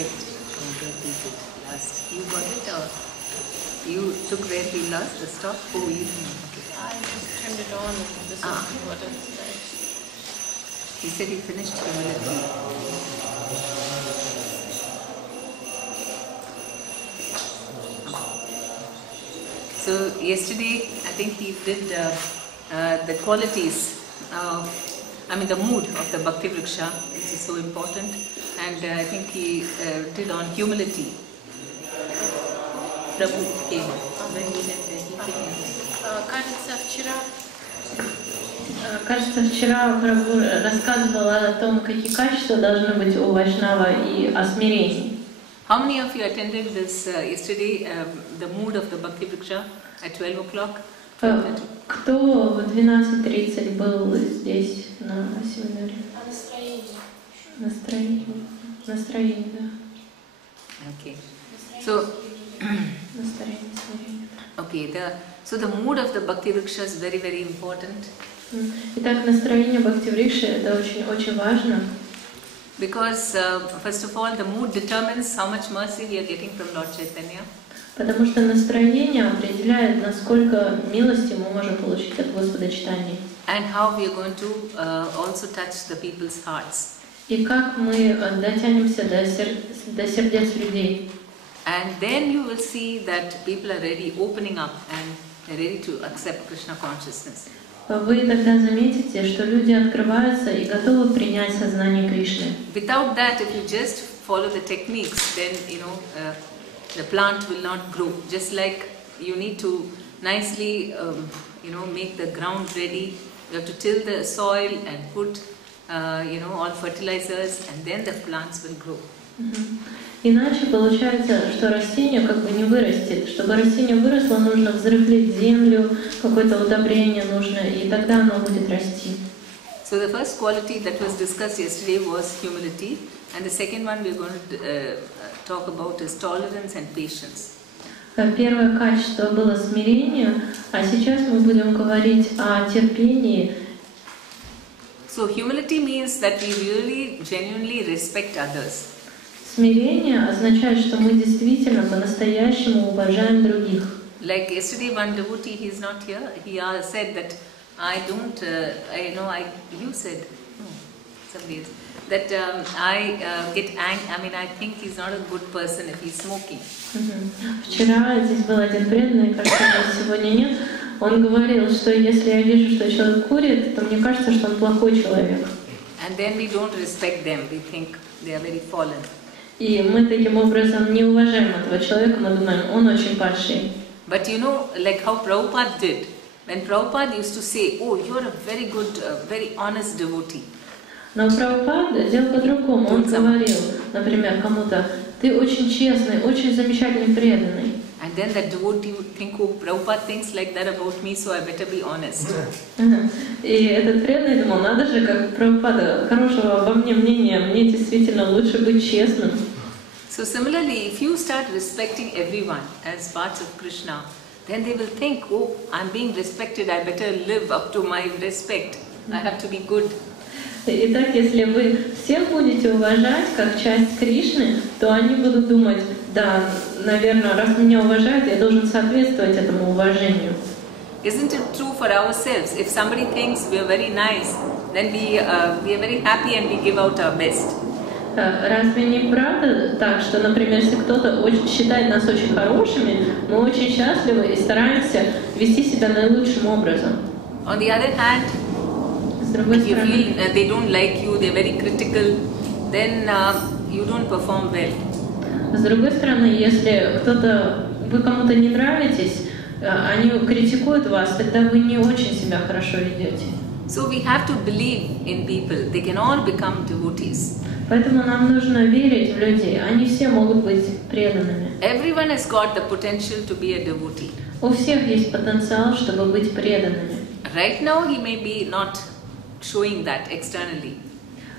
gift from where we did last. You got it or you took where we lost the stock? Oh, you didn't. Okay. I just turned it on and this is what it's like. He said he finished humility. So yesterday, I think he did the qualities, the mood of the Bhakti Vriksha, which is so important, and I think he did on humility. Prabhu came when he did he came. Кажется, вчера Прабху рассказывал о том, какие качества должны быть у Вайшнава и о смирении. How many of you attended this yesterday, the mood of the Bhakti Vriksha at 12 o'clock? Кто в 12:30 был здесь на семинаре? Настроение, да. Okay. So, okay, so the mood of the Bhakti Vriksha is very, very important. Итак, настроение Бхакти-врикши это очень важно. Because first of all, the mood determines how much mercy we are getting from Lord Chaitanya. Потому что настроение определяет, насколько милости мы можем получить от Господа Чайтаньи. And how we are going to also touch the people's hearts. И как мы дотянемся до сердец людей. And then you will see that people are ready, opening up and they're ready to accept Krishna consciousness. Вы тогда заметите, что люди открываются и готовы принять сознание Кришны. Without that, if you just follow the techniques, then the plant will not grow. Just like you need to nicely, make the ground ready. You have to till the soil and put, all fertilizers, and then the plants will grow. Иначе получается, что растение как бы не вырастет. Чтобы растение выросло, нужно взрыхлить землю, какое-то удобрение нужно, и тогда оно будет расти. So the first quality that was discussed yesterday was humility, and the second one we're going to talk about is tolerance and patience. Первое качество было смирение, а сейчас мы будем говорить о терпении. So humility means that we really genuinely respect others. Смирение означает, что мы действительно по-настоящему уважаем других. Like yesterday, one devotee, he is not here. He said that you said, somebody else, that I get angry. I think he's not a good person if he's smoking. Вчера здесь был один преданный, кажется, его сегодня нет. Он говорил, что если я вижу, что человек курит, то мне кажется, что он плохой человек. And then we don't respect them. We think they are very fallen. И мы таким образом не уважаем этого человека, мы думаем, он очень падший. But like how Prabhupada did, when Prabhupada used to say, oh, you're a very good, very honest devotee. Но Прабхупада делал по-другому. Он говорил, например, кому-то, ты очень честный, очень замечательный, преданный. And then that devotee would think, oh, Prabhupada thinks like that about me, so I better be honest. И этот преданный думал, надо же, как Прабхупада, хорошего обо мне мнения, мне действительно лучше быть честным. So similarly, if you start respecting everyone as parts of Krishna, then they will think, oh, I'm being respected, I better live up to my respect. I have to be good. Итак, если вы всех будете уважать как часть Кришны, то они будут думать, да, наверное, раз меня уважают, я должен соответствовать этому уважению. Isn't it true for ourselves? If somebody thinks we are very nice, then we are very happy and we give out our best. Разве не правда так, что, например, если кто-то считает нас очень хорошими, мы очень счастливы и стараемся вести себя наилучшим образом? On the other hand, if you feel they don't like you, they're very critical, then you don't perform well. С другой стороны, если вы кому-то не нравитесь, они критикуют вас, тогда вы не очень себя хорошо ведете. So we have to believe in people. They can all become devotees. Поэтому нам нужно верить в людей. Они все могут быть преданными. Everyone has got the potential to be a devotee. У всех есть потенциал, чтобы быть преданными. Right now, he may be not showing that externally.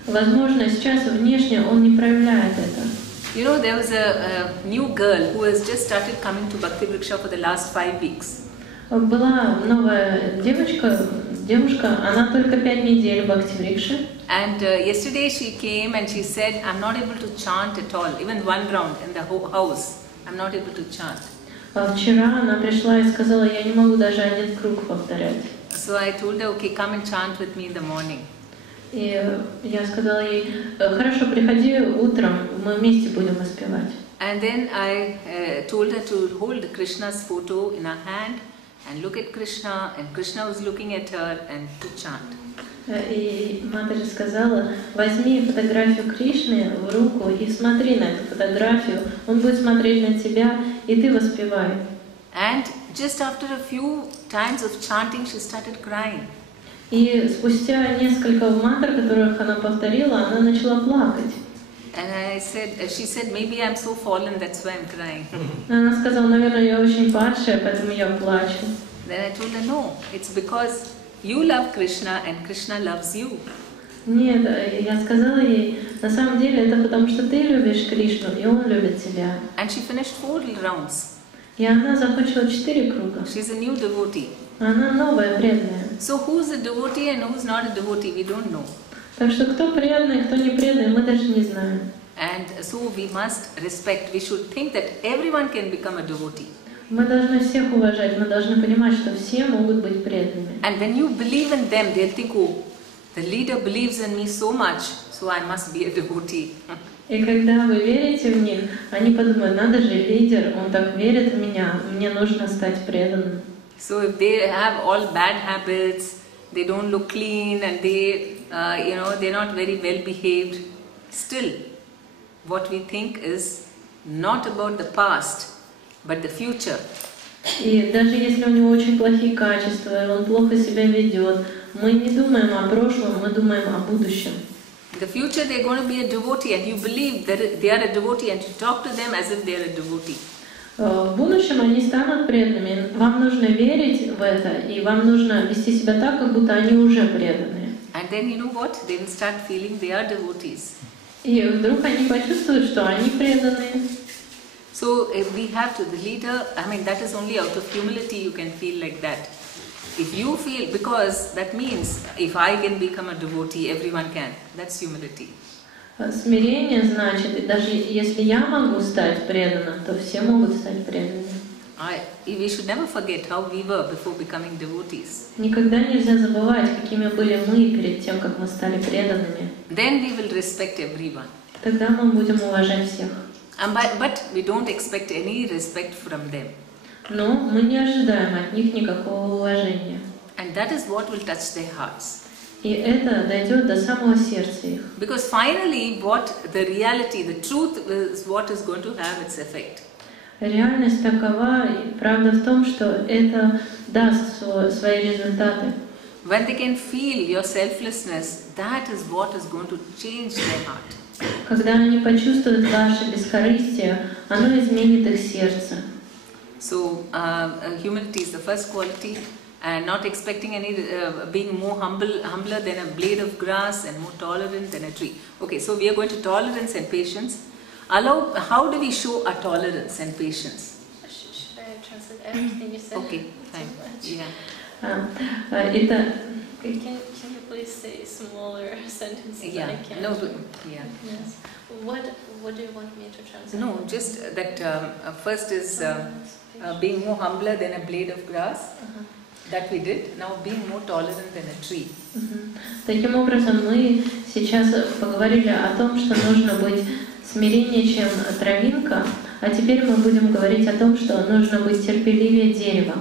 Возможно, сейчас внешне он не проявляет это. There was a new girl who has just started coming to Bhakti Vriksha for the last 5 weeks. Была новая девочка, девушка, она только 5 недель в Бхакти-врикше. And yesterday she came and she said, I'm not able to chant at all, even one round in the house. I'm not able to chant. А вчера она пришла и сказала, я не могу даже один круг повторять. So I told her, okay, come and chant with me in the morning. И я сказала ей, хорошо, приходи утром, мы вместе будем воспевать. And then I told her to hold Krishna's photo in her hand and look at Krishna, and Krishna was looking at her, and to chant. И Матаджи сказала, возьми фотографию Кришны в руку и смотри на эту фотографию, он будет смотреть на тебя, и ты воспевай. And just after a few times of chanting, she started crying. И спустя несколько мантр, которых она повторила, она начала плакать. And she said, maybe I'm so fallen, that's why I'm crying. Она сказала, наверное, я очень падшая, поэтому я плачу. Then I told her, no, it's because you love Krishna and Krishna loves you. Нет, я сказала ей, на самом деле это потому, что ты любишь Кришну, и он любит тебя. And she finished 4 rounds. И она закончила 4 круга. She's a new devotee. Она новая, преданная. So who's a devotee and who's not a devotee, we don't know. Так что кто преданный, кто не преданный, мы даже не знаем. And so we must respect, we should think that everyone can become a devotee. Мы должны всех уважать, мы должны понимать, что все могут быть преданными. And when you believe in them, they'll think, oh, the leader believes in me so much, so I must be a devotee. И когда вы верите в них, они подумают, надо же, лидер, он так верит в меня, мне нужно стать преданным. So if they have all bad habits, they don't look clean, and they, they're not very well behaved, still, what we think is not about the past, but the future. И даже если у него очень плохие качества, и он плохо себя ведет, мы не думаем о прошлом, мы думаем о будущем. In the future they're going to be a devotee, and you believe that they are a devotee, and you talk to them as if they are a devotee. В будущем они станут преданными. Вам нужно верить в это, и вам нужно вести себя так, как будто они уже преданные. And then you know what? They will start feeling they are devotees. И вдруг они почувствуют, что они преданные. So if we have to, the leader, that is only out of humility you can feel like that. If you feel, because that means if I can become a devotee, everyone can. That's humility. Смирение значит, даже если я могу стать преданным, то все могут стать преданными. We should never forget how we were before becoming devotees. Никогда нельзя забывать, какими были мы перед тем, как мы стали преданными. Then we will respect everyone. Тогда мы будем уважать всех. But we don't expect any respect from them. Но мы не ожидаем от них никакого уважения. And that is what will touch their hearts. И это дойдет до самого сердца их. Because finally, what the reality, the truth is what is going to have its effect. Реальность такова, и правда в том, что это даст свои результаты. When they can feel your selflessness, that is what is going to change their heart. Когда они почувствуют ваше бескорыстие, оно изменит их сердце. So, humility is the first quality, and not expecting any, being more humbler than a blade of grass and more tolerant than a tree. Okay, so we are going to tolerance and patience. How do we show our tolerance and patience? Should I translate everything you said? Okay, fine. Yeah. Это Can you please say smaller sentences? Yeah. I can't. No. Yeah. Yes. What do you want me to translate? No, just that first is being more humbler than a blade of grass. That we did. Now being more tolerant than a tree. Таким образом, мы сейчас поговорили о том, что нужно быть смиреннее, чем травинка, а теперь мы будем говорить о том, что нужно быть терпеливее дерева.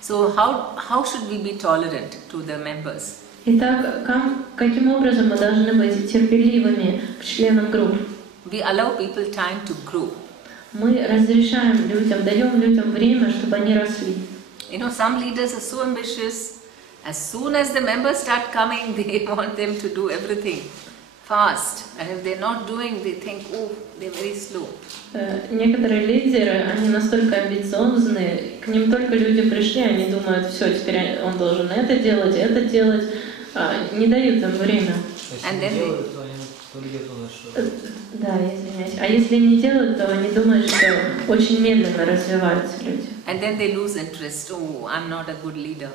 So how should we be tolerant to the members? Итак, каким образом мы должны быть терпеливыми к членам групп? We allow people time to grow. Мы разрешаем людям, даем людям время, чтобы они росли. You know, some leaders are so ambitious. As soon as the members start coming, they want them to do everything fast. And if they're not doing, they think, oh, they're very slow. Некоторые лидеры, они настолько амбициозны, к ним только люди пришли, они думают, все, теперь он должен это делать, не дают им время. And then Да, извиняюсь. А если не делают, то они думают, что очень медленно развиваются люди. And then they lose interest. Oh, I'm not a good leader.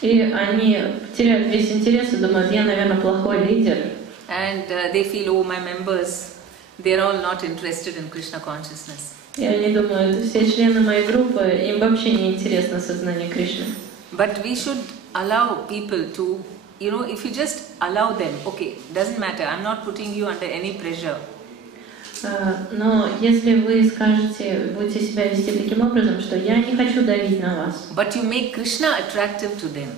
И они теряют весь интерес и думают, я, наверное, плохой лидер. And they feel, oh, my members, they're all not interested in Krishna consciousness. И они думают, все члены моей группы, им вообще не интересно сознание Кришны. But we should allow people to, if you just allow them, okay, doesn't matter, I'm not putting you under any pressure. Но если вы скажете, будете себя вести таким образом, что я не хочу давить на вас, But you make Krishna attractive to them,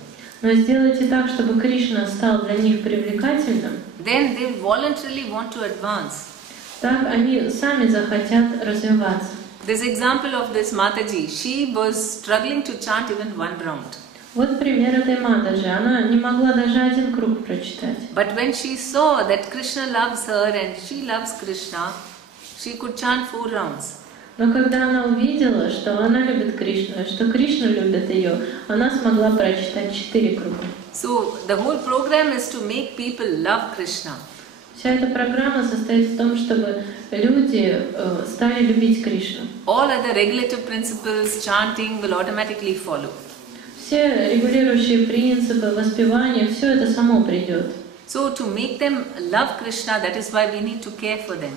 но сделайте так, чтобы Кришна стал для них привлекательным, then they voluntarily want to advance. так они сами захотят развиваться. This example of this Mataji, she was struggling to chant even one round. Вот пример этой Матаджи. Она не могла даже один круг прочитать. But when she saw that Krishna loves her and she loves Krishna, she could chant 4 rounds. Но когда она увидела, что она любит Кришну, что Кришна любит ее, она смогла прочитать 4 круга. So the whole program is to make people love Krishna. Вся эта программа состоит в том, чтобы люди стали любить Кришну. All other regulative principles, chanting will automatically follow. Все регулирующие принципы, воспевания, все это само придет. So to make them love Krishna, that is why we need to care for them.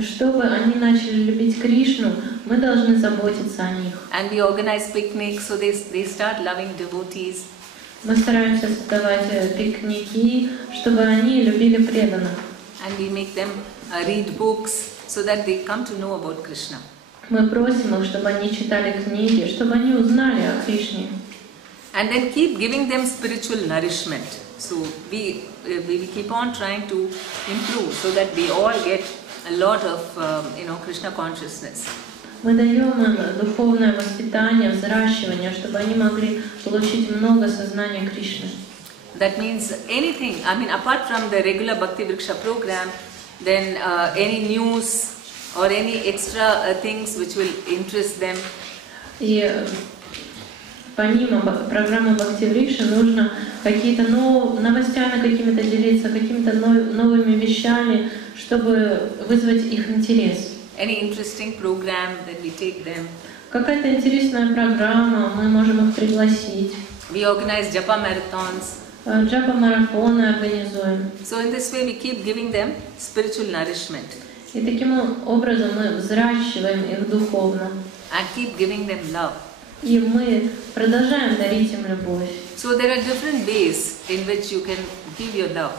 Чтобы они начали любить Кришну, мы должны заботиться о них. And we organize picnics, so they start loving devotees. Мы стараемся создавать пикники, чтобы они любили преданных. And we make them read books, so that they come to know about Krishna. Мы просим их, чтобы они читали книги, чтобы они узнали о Кришне. And then keep giving them spiritual nourishment. So we keep on trying to improve, so that they all get a lot of Krishna consciousness. Мы даем им духовное воспитание, взращивание, чтобы они могли получить много сознания Кришны. That means anything, apart from the regular Bhakti Vriksha program, then any news or any extra things which will interest them. И помимо программы Бхакти Врикша нужно какие-то новостями какими-то делиться, какими-то новыми вещами, чтобы вызвать их интерес. Any interesting program, then we take them. Какая-то интересная программа, мы можем их пригласить. We organize japa marathons. Джапа-марафоны организуем. So in this way we keep giving them spiritual nourishment. И таким образом мы взращиваем их духовно. And keep giving them love. И мы продолжаем дарить им любовь. So there are different ways in which you can give your love.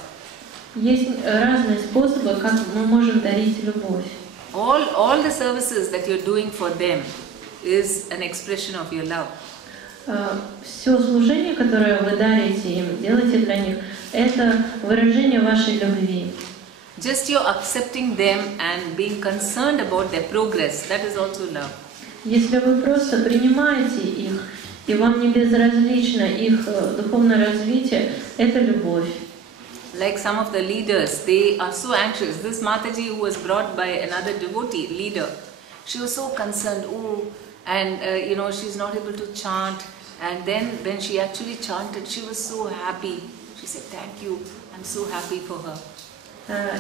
Есть разные способы, как мы можем дарить любовь. All the services that you're doing for them is an expression of your love. Все служение, которое вы дарите им, делаете для них, это выражение вашей любви. Just you accepting them and being concerned about their progress, that is also love. Если вы просто принимаете их, и вам не безразлично их духовное развитие, это любовь. Like some of the leaders, they are so anxious. This Mataji, who was brought by another devotee leader, she was so concerned. And she's not able to chant. And then when she actually chanted, she was so happy. She said, "Thank you. I'm so happy for her."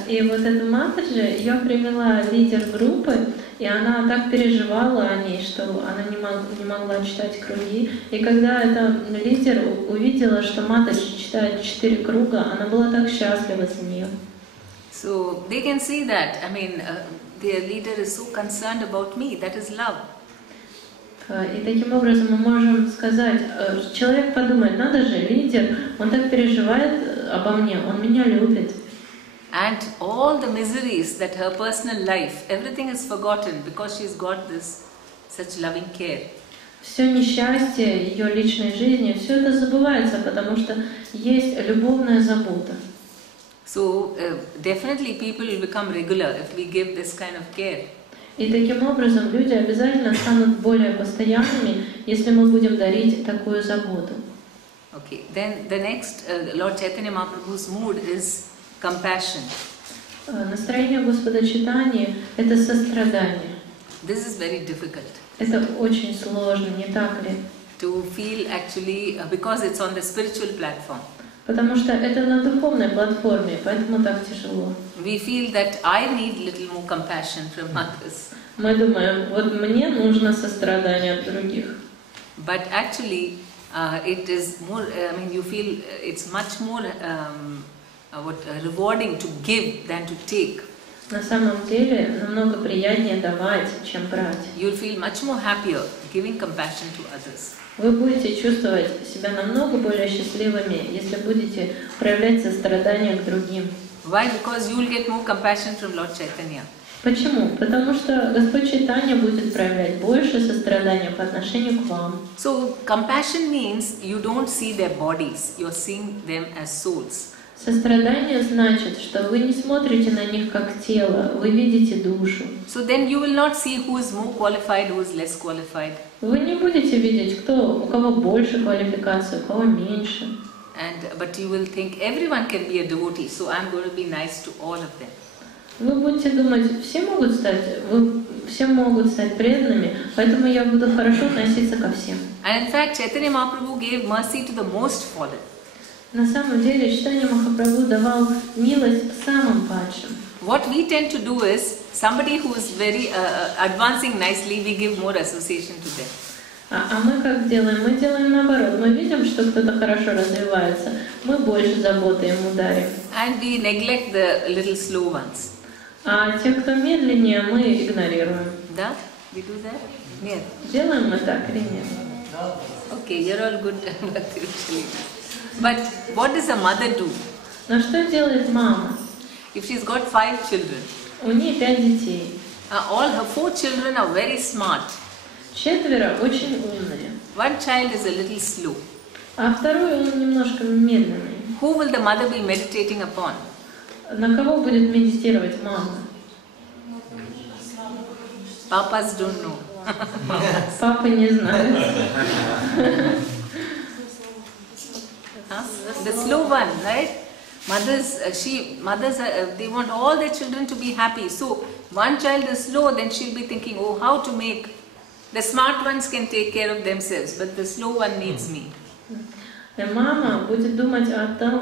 И вот эту Матаджи, ее привела лидер группы, и она так переживала о ней, что она не могла читать круги. И когда эта лидер увидела, что Матаджи читает 4 круга, она была так счастлива за нее. So they can see that. Their leader is so concerned about me. That is love. И таким образом мы можем сказать, человек подумает, надо же, лидер, он так переживает обо мне, он меня любит. And all the miseries that her personal life, everything is forgotten because she's got this such loving care. Все несчастье ее личной жизни, все это забывается, потому что есть любовная забота. So definitely people will become regular if we give this kind of care. И таким образом люди обязательно станут более постоянными, если мы будем дарить такую заботу. Okay, then the next Lord Chaitanya Mahaprabhu's mood is compassion. Настроение Господа Чайтаньи — это сострадание. This is very difficult. Это очень сложно, не так ли? To feel actually, because it's on the spiritual platform. Потому что это на духовной платформе, поэтому так тяжело. We feel that I need little more compassion from others. Мы думаем, вот мне нужно сострадание от других. But actually, it is more, I mean, you feel it's much more rewarding to give than to take. На самом деле намного приятнее давать, чем брать. You'll feel much more happier giving compassion to others. Вы будете чувствовать себя намного более счастливыми, если будете проявлять сострадание к другим. Why? Because you will get more compassion from Lord Chaitanya. Почему? Потому что Господь Чайтанья будет проявлять больше сострадания по отношению к вам. So compassion means you don't see their bodies, you're seeing them as souls. Сострадание значит, что вы не смотрите на них как тело, вы видите душу. So then you will not see who is more qualified, who is less qualified. Вы не будете видеть, у кого больше квалификации, у кого меньше. But you will think everyone can be a devotee, so I'm going to be nice to all of them. Вы будете думать, все могут стать преданными, поэтому я буду хорошо относиться ко всем. And in fact, Chaitanya Mahaprabhu gave mercy to the most fallen. На самом деле, Чайтанья Махапрабху давал милость самым падшим. What we tend to do is, somebody who is very advancing nicely, we give more association to them. А мы как делаем? Мы делаем наоборот. Мы видим, что кто-то хорошо развивается, мы больше заботы ему дарим. And we neglect the little slow ones. А тех, кто медленнее, мы игнорируем. Да? We do that? Нет. Делаем мы так или нет? Okay, you're all good. But what does a mother do? Но что делает мама? If she's got 5 children, У нее 5 детей. all her 4 children are very smart. 4 очень умные. One child is a little slow. А второй он немножко медленный. Who will the mother be meditating upon? На кого будет медитировать мама? Papas don't know. Папа не знает. The slow one, right? Mothers, they want all their children to be happy. So one child is slow, then she'll be thinking, oh, how to make. The smart ones can take care of themselves, but the slow one needs me. Мама будет думать о том,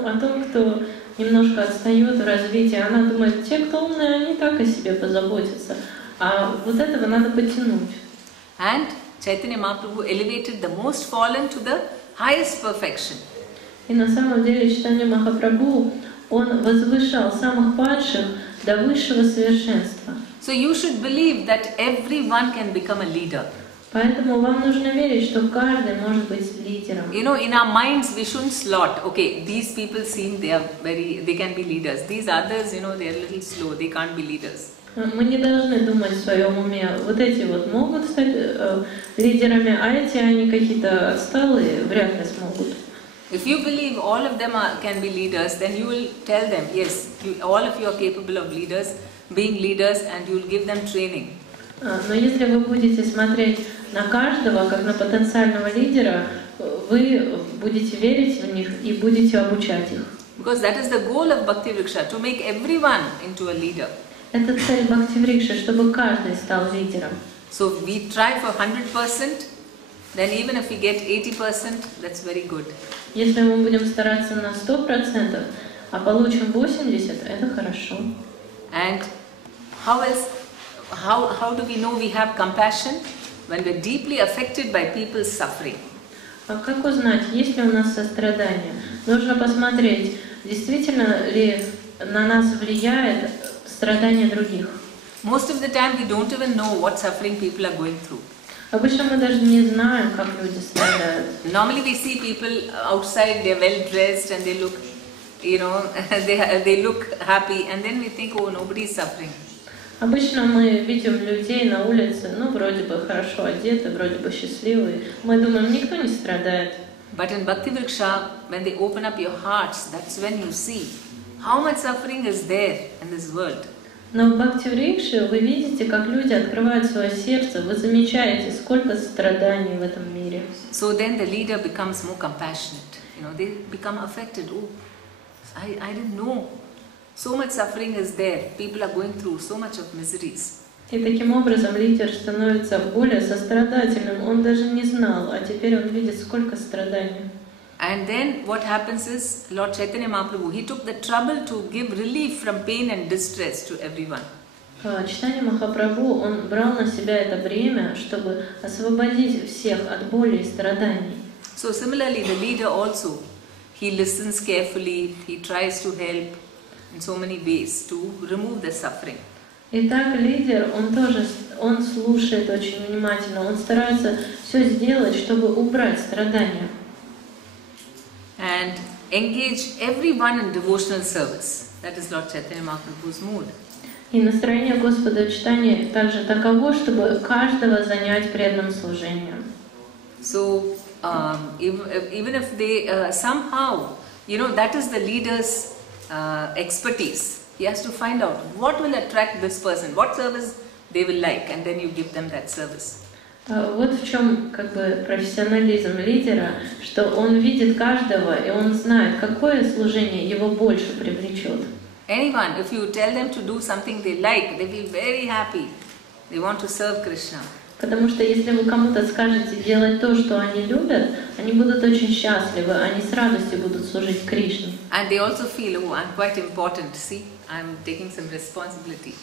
кто немножко отстает в развитии. Она думает, те, кто умные, они так о себе позаботятся. А вот этого надо потянуть. And Chaitanya Mahaprabhu elevated the most fallen to the highest perfection. И на самом деле Чайтанья Махапрабху, он возвышал самых падших до высшего совершенства. So you should believe that everyone can become a leader. Поэтому вам нужно верить, что каждый может быть лидером. You know, in our minds we shouldn't slot. Okay, these people seem they can be leaders. These others, you know, they are a little slow. They can't be leaders. Мы не должны думать в своем уме, вот эти вот могут стать лидерами, а эти они какие-то отсталые, вряд ли смогут. If you believe all of them can be leaders, then you will tell them, yes, all of you are capable of being leaders, and you will give them training. Но если вы будете смотреть на каждого как на потенциального лидера, вы будете верить в них и будете обучать их. Because that is the goal of Bhakti Vriksha, to make everyone into a leader. Это цель Бхакти Врикши, чтобы каждый стал лидером. So we try for 100%, then even if we get 80%, that's very good. Если мы будем стараться на 100%, а получим 80%, это хорошо. And how do we know we have compassion? When we're deeply affected by people's suffering. А как узнать, есть ли у нас сострадание? Нужно посмотреть, действительно ли на нас влияет страдание других. Most of the time we don't even know what suffering people are going through. Обычно мы даже не знаем, как люди страдают. Normally we see people outside, they're well dressed and they look, you know, they look happy, and then we think, oh, nobody is suffering. Обычно мы видим людей на улице, ну, вроде бы хорошо одеты, вроде бы счастливые. Мы думаем, никто не страдает. But in Bhakti Vriksha, when they open up your hearts, that's when you see how much suffering is there in this world. Но в Бхакти Врикше вы видите, как люди открывают свое сердце, вы замечаете, сколько страданий в этом мире. So then the leader becomes more compassionate. You know, they become affected. Oh, I didn't know. So much suffering is there. People are going through so much of miseries. И таким образом лидер становится более сострадательным. Он даже не знал, а теперь он видит, сколько страданий. And then what happens is, Lord Chaitanya Mahaprabhu, he took the trouble to give relief from pain and distress to everyone. Чайтанья Махапрабху, он брал на себя это бремя, чтобы освободить всех от боли и страданий. So So similarly, the leader also, he listens carefully, he tries to help in so many ways to remove the suffering. Итак, лидер, он слушает очень внимательно, он старается все сделать, чтобы убрать страдания. And engage everyone in devotional service. That is Lord Chaitanya Mahaprabhu's mood. И настроение Господа читания также таково, чтобы каждого занять преданным служением. So even if they somehow, that is the leader's expertise. He has to find out what will attract this person, what service they will like, and then you give them that service. Вот в чем профессионализм лидера, что он видит каждого и он знает, какое служение его больше привлечет. Anyone, if you tell them to do something they like, they feel very happy. They want to serve Krishna. Потому что если вы кому-то скажете делать то, что они любят, они будут очень счастливы, они с радостью будут служить Кришне. And they also feel, oh, I'm quite important. See, I'm taking some responsibility.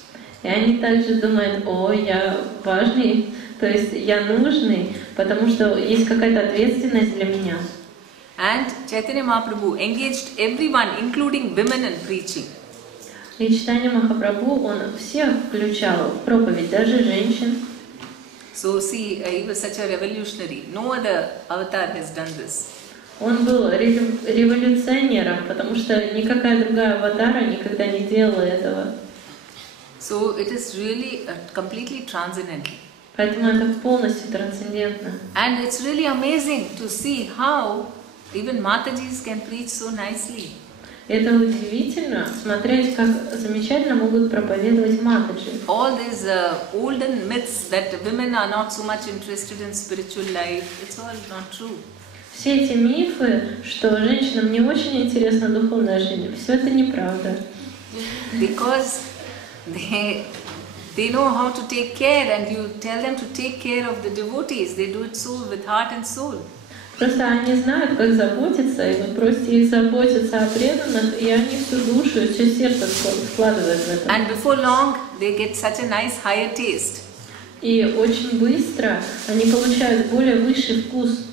И они также думают, о, я важный, то есть я нужный, потому что есть какая-то ответственность для меня. And Chaitanya Mahaprabhu engaged everyone, including women, in preaching. И Чайтанья Махапрабху, он всех включал в проповедь, даже женщин. So see, he was such a revolutionary. No other avatar has done this. Он был революционером, потому что никакая другая аватара никогда не делала этого. So it is really completely transcendental. Поэтому это полностью трансцендентно. And it's really amazing to see how even Matajis can preach so nicely. Это удивительно смотреть, как замечательно могут проповедовать матаджи. All these olden myths that women are not so much interested in spiritual life, it's all not true. Все эти мифы, что женщинам не очень интересна духовная жизнь, все это неправда. Because they know how to take care, and you tell them to take care of the devotees. They do it so with heart and soul. Просто они знают, как заботиться, и вы просите их заботиться о преданных, и они всю душу и все сердце вкладывают в это. And before long, they get such a nice higher taste. И очень быстро они получают более высший вкус.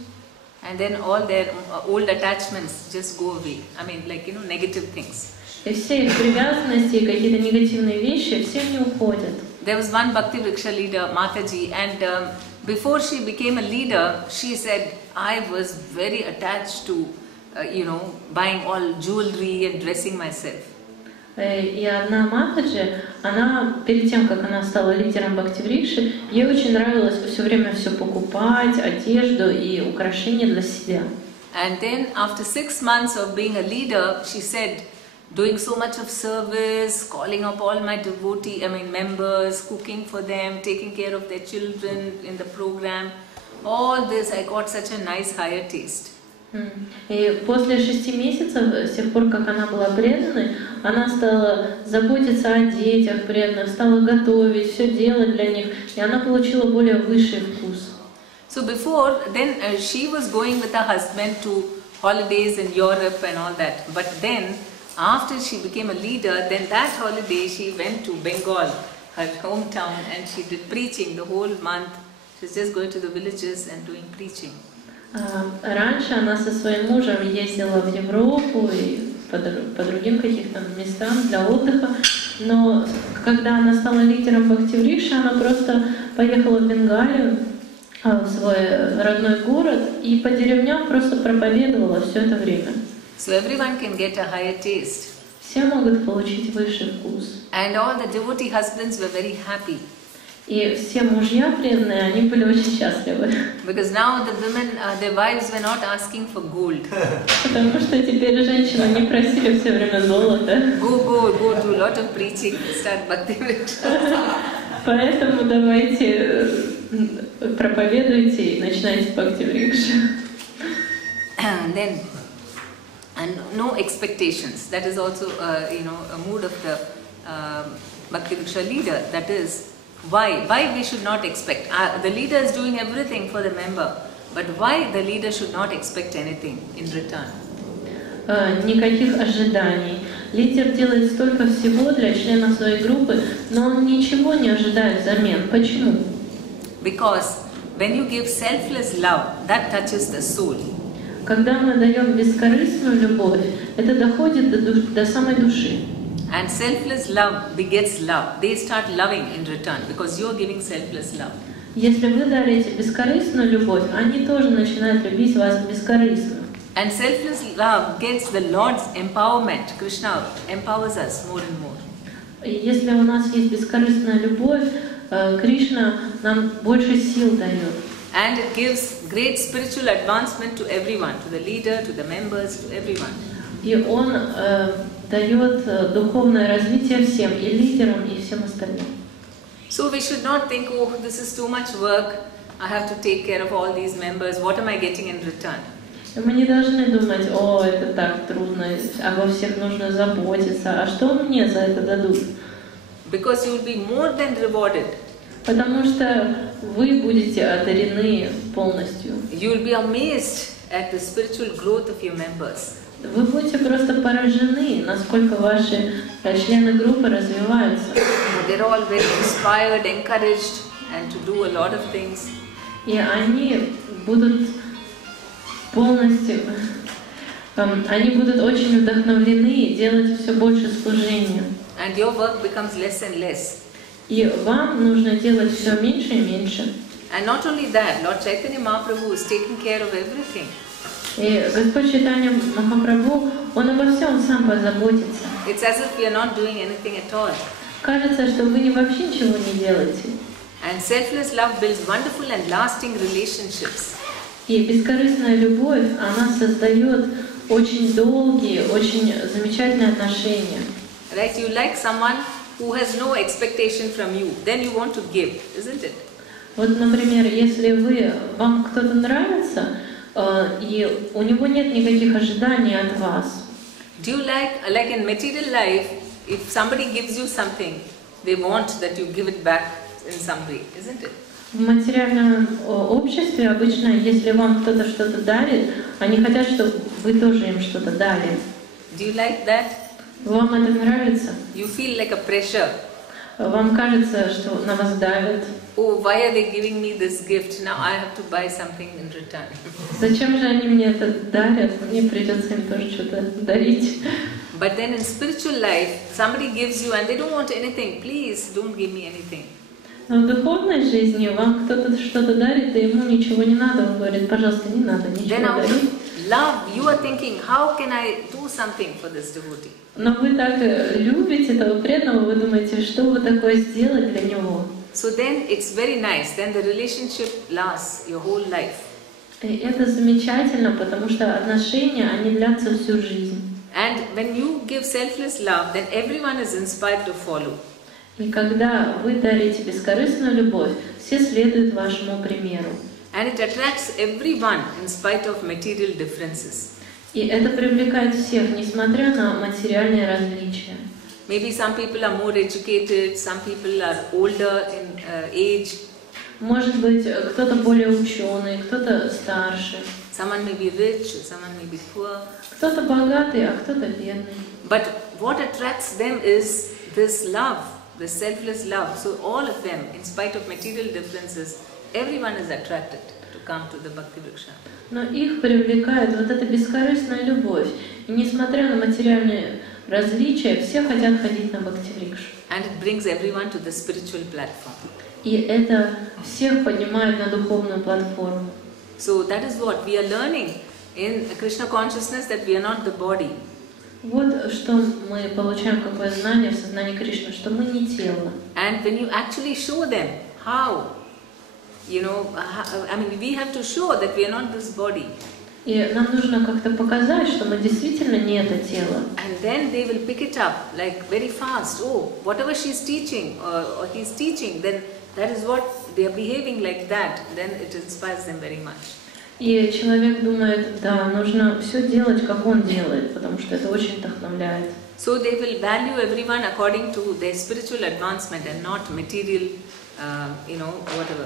And then all their old attachments just go away. I mean, negative things. И все их привязанности и какие-то негативные вещи, все они уходят. There was one Bhakti Vriksha leader, Mataji, and before she became a leader, she said, I was very attached to, buying all jewelry and dressing myself. И одна матаджи, она перед тем, как она стала лидером Бхакти-врикши, ей очень нравилось все время все покупать, одежду и украшения для себя. And then after 6 months of being a leader, she said, doing so much of service, calling up all my members, cooking for them, taking care of their children in the program, all this, I got such a nice higher taste. И после 6 месяцев, с тех пор, как она была преданной, она стала заботиться о детях преданных, стала готовить, все делать для них, и она получила более высший вкус. So before, then she was going with her husband to holidays in Europe and all that. But then, after she became a leader, then that holiday she went to Bengal, her hometown, and she did preaching the whole month. She was just going to the villages and doing preaching. Раньше она со своим мужем ездила в Европу и по другим каким-то местам для отдыха, но когда она стала лидером Бхакти-врикши, она просто поехала в Бенгалию, в свой родной город, и по деревням просто проповедовала все это время. So everyone can get a higher taste. Все могут получить высший вкус. And all the devotee husbands were very happy. И все мужья преданные, они были очень счастливы. Because now the women, their wives were not asking for gold. Потому что теперь женщины не просили все время золота. Go, do a lot of preaching, start Bhakti Vriksha. Поэтому давайте проповедуйте и начинайте Бхакти-врикши. Then, and no expectations. That is also, a mood of the Bhakti Vriksha leader. That is, why we should not expect. The leader is doing everything for the member, but why the leader should not expect anything in return? Никаких ожиданий. Лидер делает столько всего для членов своей группы, но он ничего не ожидает взамен. Почему? Because when you give selfless love, that touches the soul. Когда мы даем бескорыстную любовь, это доходит до самой души. And selfless love begets love. They start loving in return because you're giving selfless love. Если вы дарите бескорыстную любовь, они тоже начинают любить вас бескорыстно. And selfless love gets the Lord's empowerment. Krishna empowers us more and more. И если у нас есть бескорыстная любовь, Кришна нам больше сил дает. And it gives great spiritual advancement to everyone, to the leader, to the members, to everyone. И Он дает духовное развитие всем, и лидерам, и всем остальным. So we should not think, oh, this is too much work. I have to take care of all these members. What am I getting in return? Мы не должны думать, о, это так трудно, обо всех нужно заботиться, а что мне за это дадут? Because you will be more than rewarded. Потому что вы будете одарены полностью. You will be amazed at the spiritual growth of your members. Вы будете просто поражены, насколько ваши члены группы развиваются. They're all very inspired, encouraged, and to do a lot of things. И они будут полностью, они будут очень вдохновлены делать все больше служения. And your work becomes less and less. И вам нужно делать все меньше и меньше. And not only that, Lord Chaitanya Mahaprabhu is taking care of everything. И Господь Чайтанья Махапрабху, Он обо всем сам позаботится. It's as if we are not doing anything at all. Кажется, что вы вообще ничего не делаете. And selfless love builds wonderful and lasting relationships. И бескорыстная любовь, она создает очень долгие, очень замечательные отношения. Right? You like someone who has no expectation from you, then you want to give, isn't it? Вот, например, если вам кто-то нравится, и у него нет никаких ожиданий от вас. Do you like in material life, if somebody gives you something, they want that you give it back in some way, isn't it? В материальном обществе обычно, если вам кто-то что-то дарит, они хотят, чтобы вы тоже им что-то дали. Do you like that? Вам это нравится? You feel like a pressure. Вам кажется, что на вас давят. Oh, why are they giving me this gift? Now I have to buy something in return. Зачем же они мне это дарят? Мне придется им тоже что-то дарить. But then in spiritual life, somebody gives you and they don't want anything. Please don't give me anything. Но в духовной жизни вам кто-то что-то дарит, и ему ничего не надо. Он говорит, пожалуйста, не надо ничего Then out дарить. of love, you are thinking, how can I do something for this devotee? Но вы так любите этого преданного, вы думаете, что вы такое сделать для него. So then it's very nice. Then the relationship lasts your whole life. И это замечательно, потому что отношения, они длятся всю жизнь. And when you give selfless love, then everyone is inspired to follow. И когда вы дарите бескорыстную любовь, все следуют вашему примеру. And it attracts everyone in spite of material differences. И это привлекает всех, несмотря на материальные различия. Maybe some people are more educated, some people are older in age. Может быть, кто-то более ученый, кто-то старше. Someone may be rich, someone may be poor. Кто-то богатый, а кто-то бедный. But what attracts them is this love, this selfless love. So all of them, in spite of material differences, everyone is attracted to come to the Bhakti Vriksha. Но их привлекает вот эта бескорыстная любовь. И несмотря на материальные различия, все хотят ходить на Бхакти Врикшу. And it brings everyone to the spiritual platform. И это всех поднимает на духовную платформу. So that is what we are learning in Krishna consciousness, that we are not the body. Вот что мы получаем, какое знание в сознании Кришны, что мы не тело. And when you actually show them how, I mean, we have to show that we are not this body. И нам нужно как-то показать, что мы действительно не это тело. And then they will pick it up like very fast. Oh, whatever she's teaching or he's teaching, then that is what they are behaving like that. Then it inspires them very much. И человек думает, да, нужно все делать, как он делает, потому что это очень вдохновляет. So they will value everyone according to their spiritual advancement and not material,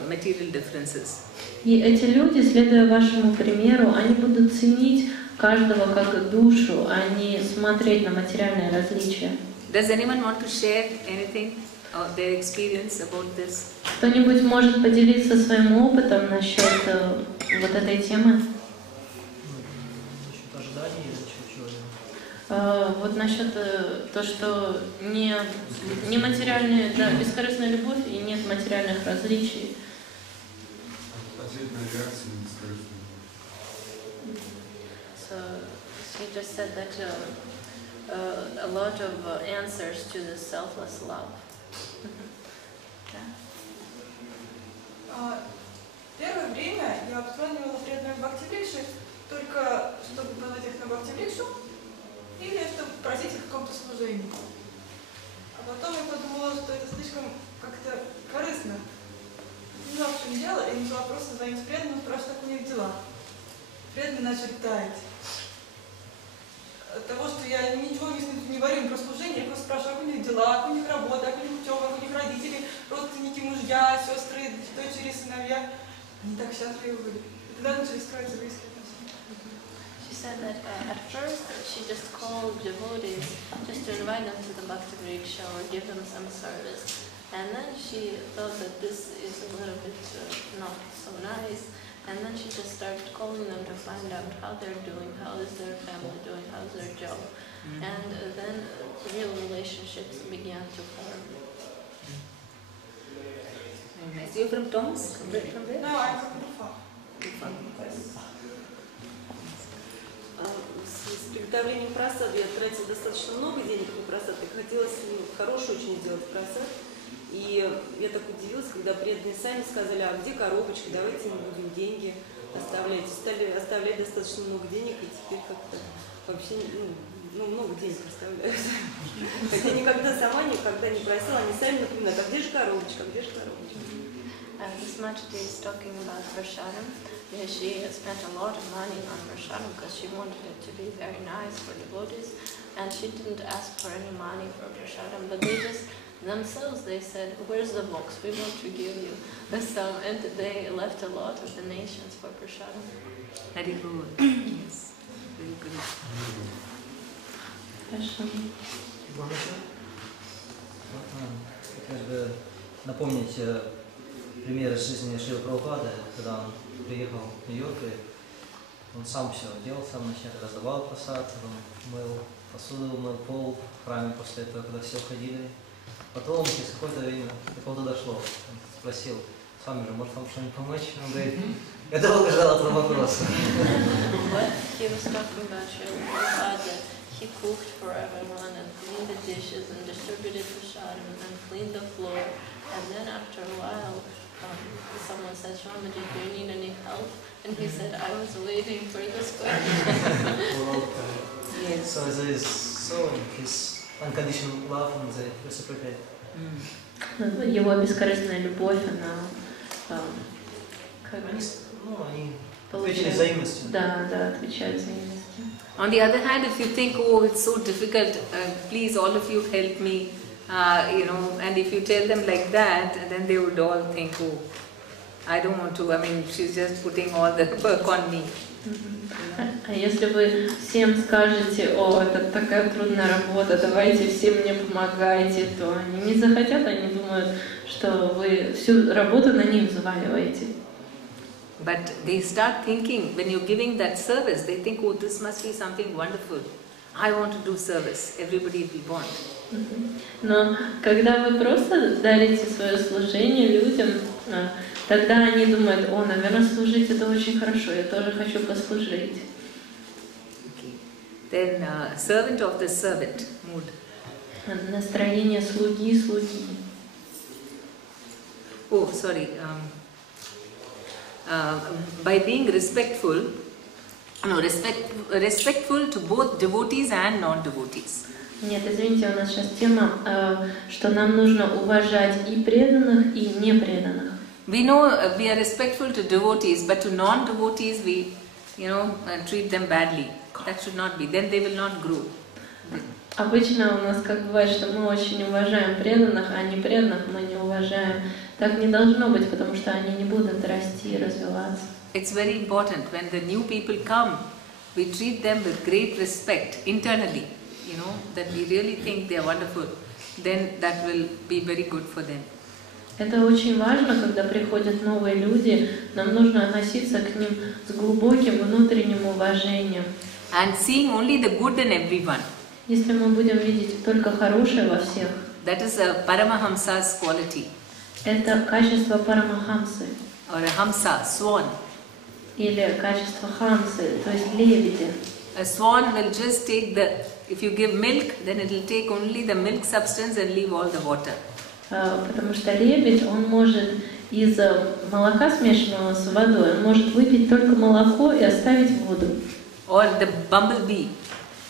material differences. И эти люди, следуя вашему примеру, они будут ценить каждого как душу, а не смотреть на материальные различия. Does anyone want to share anything or their experience about this? Кто-нибудь может поделиться своим опытом насчет вот этой темы? Вот насчет то, что не материальная, да, бескорыстная любовь и нет материальных различий. Ответная реакция на бескорыстную любовь. So she just said that a lot of answers to the selfless love. Первое время я обзванивала преданных Бхакти-врикши только чтобы позвать их на Бхакти-врикшу или чтобы просить их о каком-то служении. А потом я подумала, что это слишком как-то корыстно. Не знала, что дело, и начала просто звонить преданным, спрашивать, как у них дела. Преданные начали таять. От того, что я ничего не говорю им про служение, я просто спрашиваю, как у них дела, как у них работа, как у них учеба, как у них родители, родственники, мужья, сестры, дочери, сыновья. Они так счастливы были. И тогда начали строиться близкие отношения. She said that at first she just called devotees just to invite them to the Bhakti Vriksha or give them some service. And then she thought that this is a little bit not so nice. And then she just started calling them to find out how they're doing, how is their family doing, how's their job. And then real relationships began to form. Very nice. You're from Thomas? From where? No, I'm from Ufa. С приготовлением просады я тратила достаточно много денег на просад, и хотелось хорошую очень сделать просад. И я так удивилась, когда преданные сами сказали, а где коробочка, давайте мы будем деньги оставлять. И стали оставлять достаточно много денег, и теперь как-то вообще много денег оставляют. Хотя никогда сама никогда не просила, они сами напоминают, а где же коробочка, где же коробочка. This Mataji is talking about Prashadam. Yeah, she spent a lot of money on Prashadam because she wanted it to be very nice for devotees. And she didn't ask for any money for Prashadam, but they just themselves, they said, where's the box? We want to give you some. And they left a lot of donations for Prashadam. Very good. Yes. Very good. Хорошо. Хотелось бы напомнить пример из жизни Шрилы Прабхупады, когда он приехал в Нью-Йорк, и он сам все делал, сам начал раздавал просад, мыл посуду, мыл пол в храме после этого, когда все уходили. Потом, через какое-то время, до кого-то дошло, он спросил, с вами же, может вам что-нибудь помочь? Он говорит, я долго ждал этого вопроса. What he was talking about, Srila Prabhupada, he cooked for everyone and cleaned the dishes and distributed prashadam and cleaned the floor. And then after a while, someone said, Swamiji, do you need any help? And he said, I was waiting for this question. Yes. So there is so his unconditional love and the reciprocate. Его бескорыстная любовь, она как бы Они получает. взаимностью. Да, отвечают взаимностью. On the other hand, if you think, oh, it's so difficult, please all of you help me, and if you tell them like that, then they would all think, oh, I don't want to, she's just putting all the work on me. А если вы всем скажете, о, это такая трудная работа, давайте все мне помогайте, то они не захотят, они думают, что вы всю работу на них взваливаете. But they start thinking, when you're giving that service, they think, oh, this must be something wonderful. I want to do service. Everybody will want. Но когда вы просто дарите свое служение людям, тогда они думают, о, наверное, служить это очень хорошо, я тоже хочу послужить. Okay. Then servant of the servant mood. Настроение слуги. Oh, sorry. By being respectful to both devotees and non-devotees. Нет, извините, у нас сейчас тема, что нам нужно уважать и преданных, и непреданных. We know we are respectful to devotees, but to non-devotees we, treat them badly. That should not be. Then they will not grow. Обычно у нас как бывает, что мы очень уважаем преданных, а непреданных мы не уважаем. Так не должно быть, потому что они не будут расти и развиваться. It's very important when the new people come, we treat them with great respect internally, that we really think they are wonderful. Then that will be very good for them. Это очень важно, когда приходят новые люди, нам нужно относиться к ним с глубоким внутренним уважением. And seeing only the good in everyone. Если мы будем видеть только хорошее во всех, that is a Paramahamsa's quality, это качество Парамахамсы or a Hamsa, swan. или качество Хамсы, то есть лебедя. A swan will just take if you give milk, then it will take only the milk substance and leave all the water. Потому что лебедь, он может из молока, смешанного с водой, он может выпить только молоко и оставить воду. Or the bumblebee.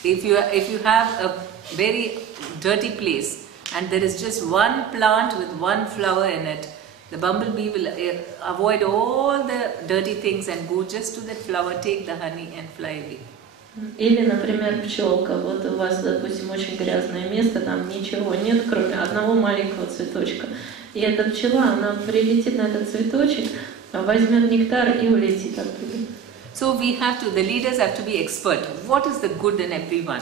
If you have a very dirty place and there is just one plant with one flower in it, the bumblebee will avoid all the dirty things and go just to that flower, take the honey and fly away. Или, например, пчелка. Вот у вас, допустим, очень грязное место, там ничего нет, кроме одного маленького цветочка. И эта пчела, она прилетит на этот цветочек, возьмет нектар и улетит оттуда. So the leaders have to be expert. What is the good in everyone?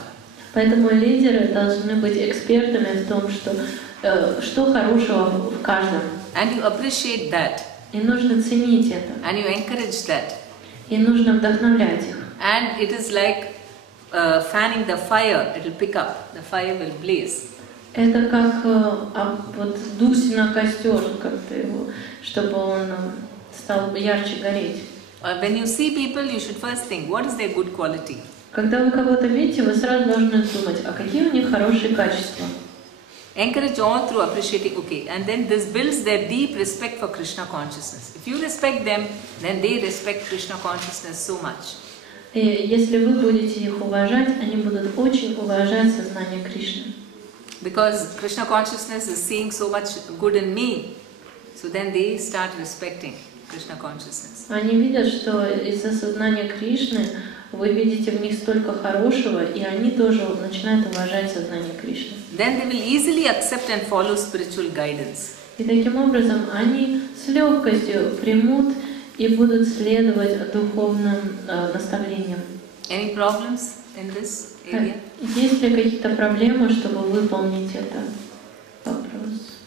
Поэтому лидеры должны быть экспертами в том, что хорошего в каждом. And you appreciate that. И нужно ценить это. And you encourage that. И нужно вдохновлять их. And it is like fanning the fire. It will pick up. The fire will blaze. Это как вот дуть на костер, как-то его, чтобы он стал ярче гореть. When you see people, you should first think, what is their good quality? Когда вы кого-то видите, вы сразу должны думать, а какие у них хорошие качества. Encourage all through appreciating, okay, and then this builds their deep respect for Krishna consciousness. If you respect them, then they respect Krishna consciousness so much. И если вы будете их уважать, они будут очень уважать сознание Кришны. Because Krishna consciousness is seeing so much good in me, so then they start respecting Krishna consciousness. Они видят, что из-за сознания Кришны вы видите в них столько хорошего, и они тоже начинают уважать сознание Кришны. Then they will easily accept and follow spiritual guidance. И таким образом они с легкостью примут и будут следовать духовным наставлениям. Any problems in this area? Есть ли какие-то проблемы, чтобы выполнить это? Вопрос.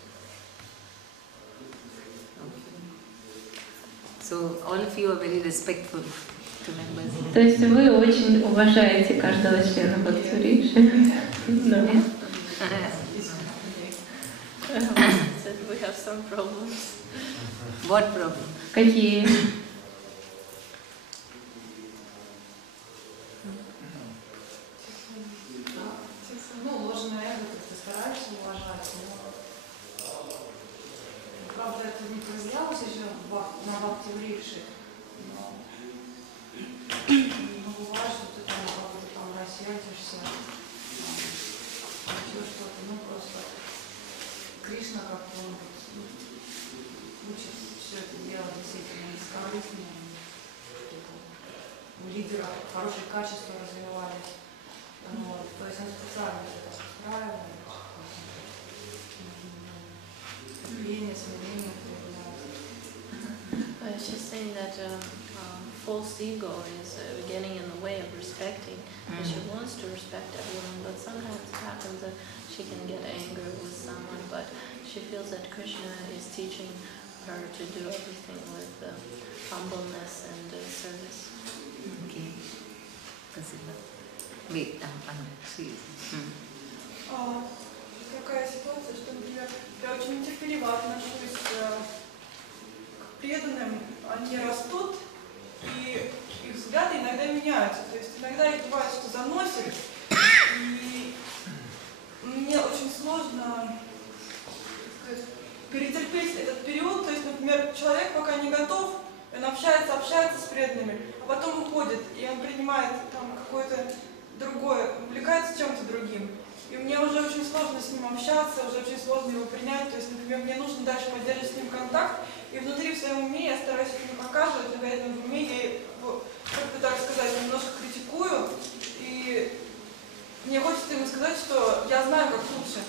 So all of you are very respectful to members. То есть вы очень уважаете каждого члена Бхакти-врикши? Да. We have some problems. What problem? Какие? Ну, ложное эго, как-то стараешься уважать, но правда это не проявлялось еще на Бхакти-врикше, но бывает, что ты там кого-то там рассердишься, еще что-то, ну просто Кришна как-то он учит все это делать действительно бескорыстно, чтобы у лидера хорошие качества развивались. Вот, то есть он специально это устраивает, терпение, смирение проявляет. She's saying that false ego is getting in the way of respecting, and she wants to respect everyone, but sometimes it happens that she can get angry with someone, but she feels that Krishna is teaching her to do everything with humbleness and service. Okay. Wait, Такая ситуация, что, например, я очень нетерпеливо отношусь к преданным, они растут, и их взгляды иногда меняются. То есть иногда их бывает, что заносит, и мне очень сложно перетерпеть этот период. То есть, например, человек пока не готов, он общается с преданными, а потом уходит, и он принимает там какое-то другое, увлекается чем-то другим. И мне уже очень сложно с ним общаться, уже очень сложно его принять. То есть, например, мне нужно дальше поддерживать с ним контакт, и внутри в своем уме я стараюсь это не показывать, но в этом уме я его, как бы так сказать, немножко критикую, и мне хочется ему сказать, что я знаю, как лучше.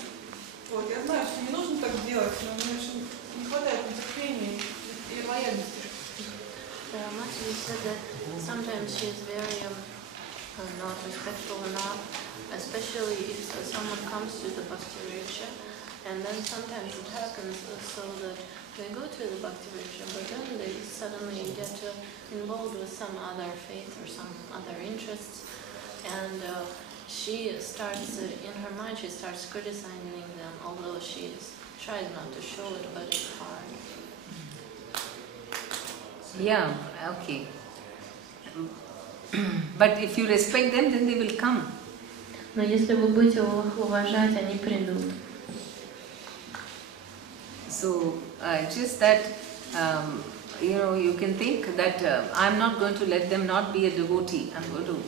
Вот, я знаю, что не нужно так делать, но мне очень не хватает терпения и лояльности. Matthew said that sometimes she is very not respectful enough, especially if someone comes to the Bhakti-vriksha, and then sometimes it happens so that they go to the Bhakti-vriksha, but then they suddenly get involved with some other faith or some other interests, and she starts, in her mind, she starts criticizing them, although she tries not to show it, but it's hard. Yeah, okay. But if you respect them, then they will come. Но если вы будете их уважать, они придут. So just that, you can think that I'm not going to let them not be a devotee. I'm going to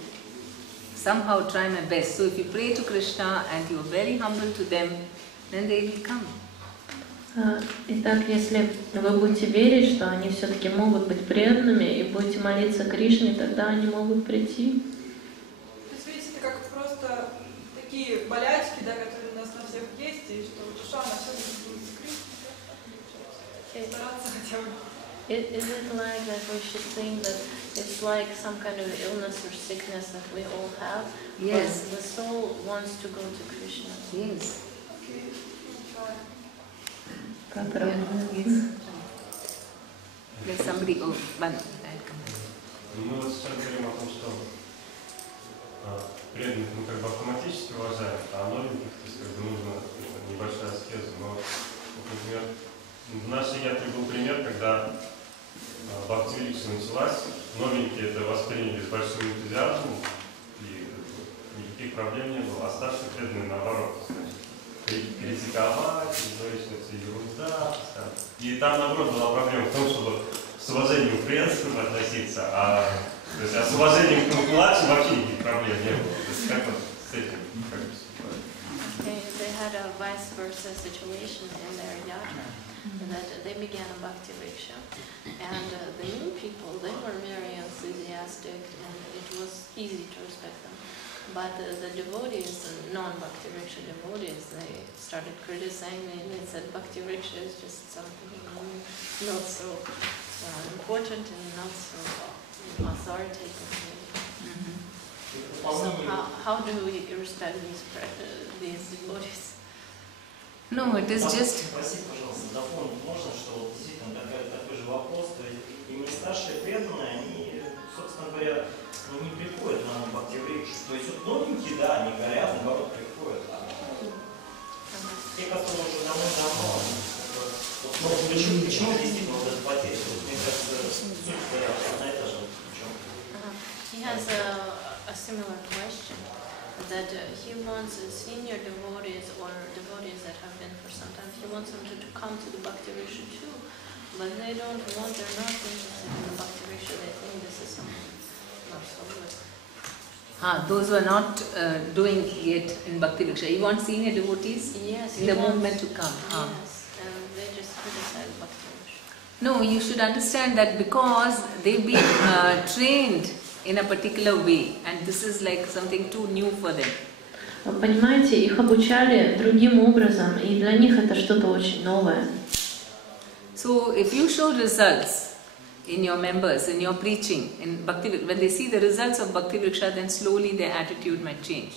somehow try my best. So if you pray to Krishna and you are very humble to them, then they will come. Итак, если вы будете верить, что они все-таки могут быть преданными и будете молиться Кришне, тогда они могут прийти. То есть, видите, это как просто такие болячки, да, которые у нас на всех есть, и что душа, она все будет с Кришной, стараться хотя бы. Is it like that we should think that it's like some kind of illness or sickness that we all have? Yes. But the soul wants to go to Krishna. Yes. Okay. Yes. There's somebody. Oh, one. Мы вот сейчас говорим о том, что преданных мы как бы автоматически уважаем, а новеньких, то есть как бы нужна небольшая аскеза. Но, например, в нашей ятре был пример, когда Бхакти-Врикша началась, новенькие это восприняли с большим энтузиазмом, и никаких проблем не было, а старшие преданные наоборот. Критиковать, говорить, что это ерунда. И там, наоборот, была проблема в том, чтобы с уважением к преданным относиться, то есть, с уважением к младшим вообще никаких проблем не было. То есть, как вот с этим как поступать? They had a vice versa situation in their yatra, that they began a Bhakti Vriksha, and the new people, they were very enthusiastic, and it was easy to respect them. But the devotees, non-Bhakti Vriksha devotees, they started criticizing and they said Bhakti Vriksha is just something not so important and not so authoritative. So how do we respect these devotees? No, it is just. Спасибо, пожалуйста. Дополнить можно, что действительно такой же вопрос. То есть именно старшие преданные, они, собственно говоря, не приходят на Бхакти Врикшу. То есть вот новенькие, да, они горят, наоборот, приходят. А те, которые уже давно, почему действительно вот эта потеря? Мне кажется, суть одна и та же. He has a similar question, that he wants senior devotees or devotees that have been for some time, he wants them to come to the Bhakti Vriksha too, but they're not interested in the Bhakti Vriksha, they think this is something not so good. Those who are not doing it in Bhakti Vriksha. You want senior devotees in the movement to come. Yes, and they just criticize Bhakti Vriksha. No, you should understand that because they've been trained in a particular way, and this is like something too new for them. Понимаете, их обучали другим образом, и для них это что-то очень новое. So if you show results in your members, in your preaching, in Bhakti, when they see the results of Bhakti Vriksha, then slowly their attitude might change.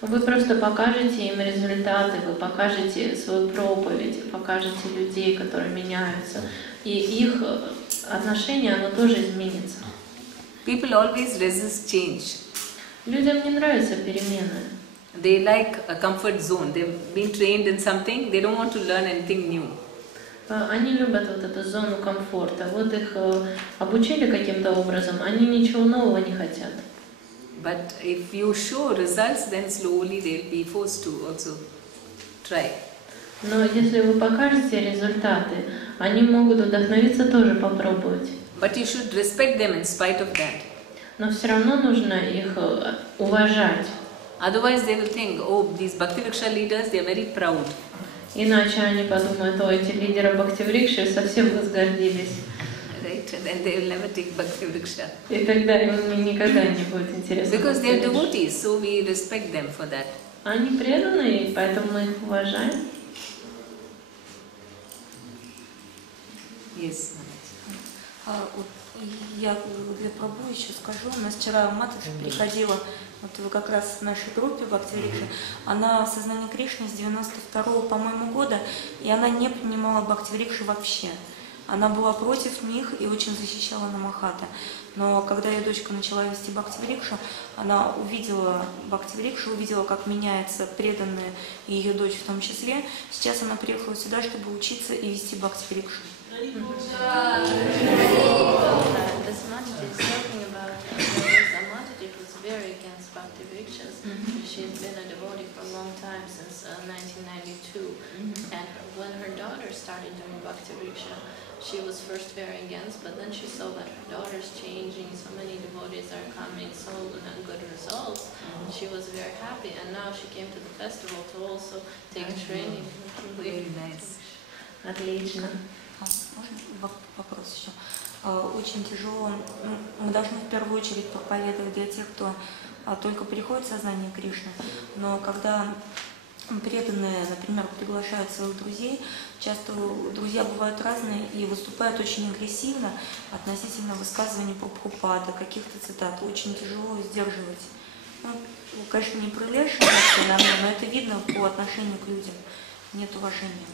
Вы просто покажете им результаты, вы покажете свою проповедь, покажете людей, которые меняются, и их отношение, оно тоже изменится. People always resist change. Людям не нравятся перемены. They like a comfort zone. They've been trained in something, they don't want to learn anything new. Они любят вот эту зону комфорта. Вот их обучили каким-то образом, они ничего нового не хотят. But if you show results, then slowly they'll be forced to also try. Но если вы покажете результаты, они могут вдохновиться тоже попробовать. But you should respect them in spite of that. Но все равно нужно их уважать. Otherwise they will think, oh, these Bhakti Vriksha leaders, they are very proud. Иначе они подумают, о, эти лидеры Бхакти Врикши совсем возгордились. Right? And then they will never take Bhakti Vriksha. И тогда им никогда не будет интересно. Because they are devotees, so we respect them for that. Они преданные, поэтому мы их уважаем. Yes. Вот я для Прабху еще скажу. У нас вчера матушка приходила, вот вы как раз в нашей группе Бхакти Врикша, она в сознании Кришны с 92-го, по-моему, года, и она не принимала Бхакти Врикшу вообще. она была против них и очень защищала Намахата. Но когда ее дочка начала вести бхакти-врикшу, она увидела бхакти-врикшу, увидела, как меняются преданные и ее дочь в том числе. Сейчас она приехала сюда, чтобы учиться и вести бхакти-врикшу. This Mataji is talking about a Mataji who's very against Bhakti Vrikshas. She's been a devotee for a long time, since 1992. And when her daughter started doing Bhakti Vriksha, she was first very against, but then she saw that her daughter's changing, so many devotees are coming, so good results. She was very happy, and now she came to the festival to also take training. Very nice. Отлично. Можно вопрос еще? Очень тяжело. Мы должны в первую очередь проповедовать для тех, кто только приходит в сознание Кришны. Но когда преданные, например, приглашают своих друзей, часто друзья бывают разные и выступают очень агрессивно относительно высказываний Прабхупады, каких-то цитат. Очень тяжело сдерживать. Ну, конечно, не проявляешь реакции на меня, но это видно по отношению к людям. Нет уважения.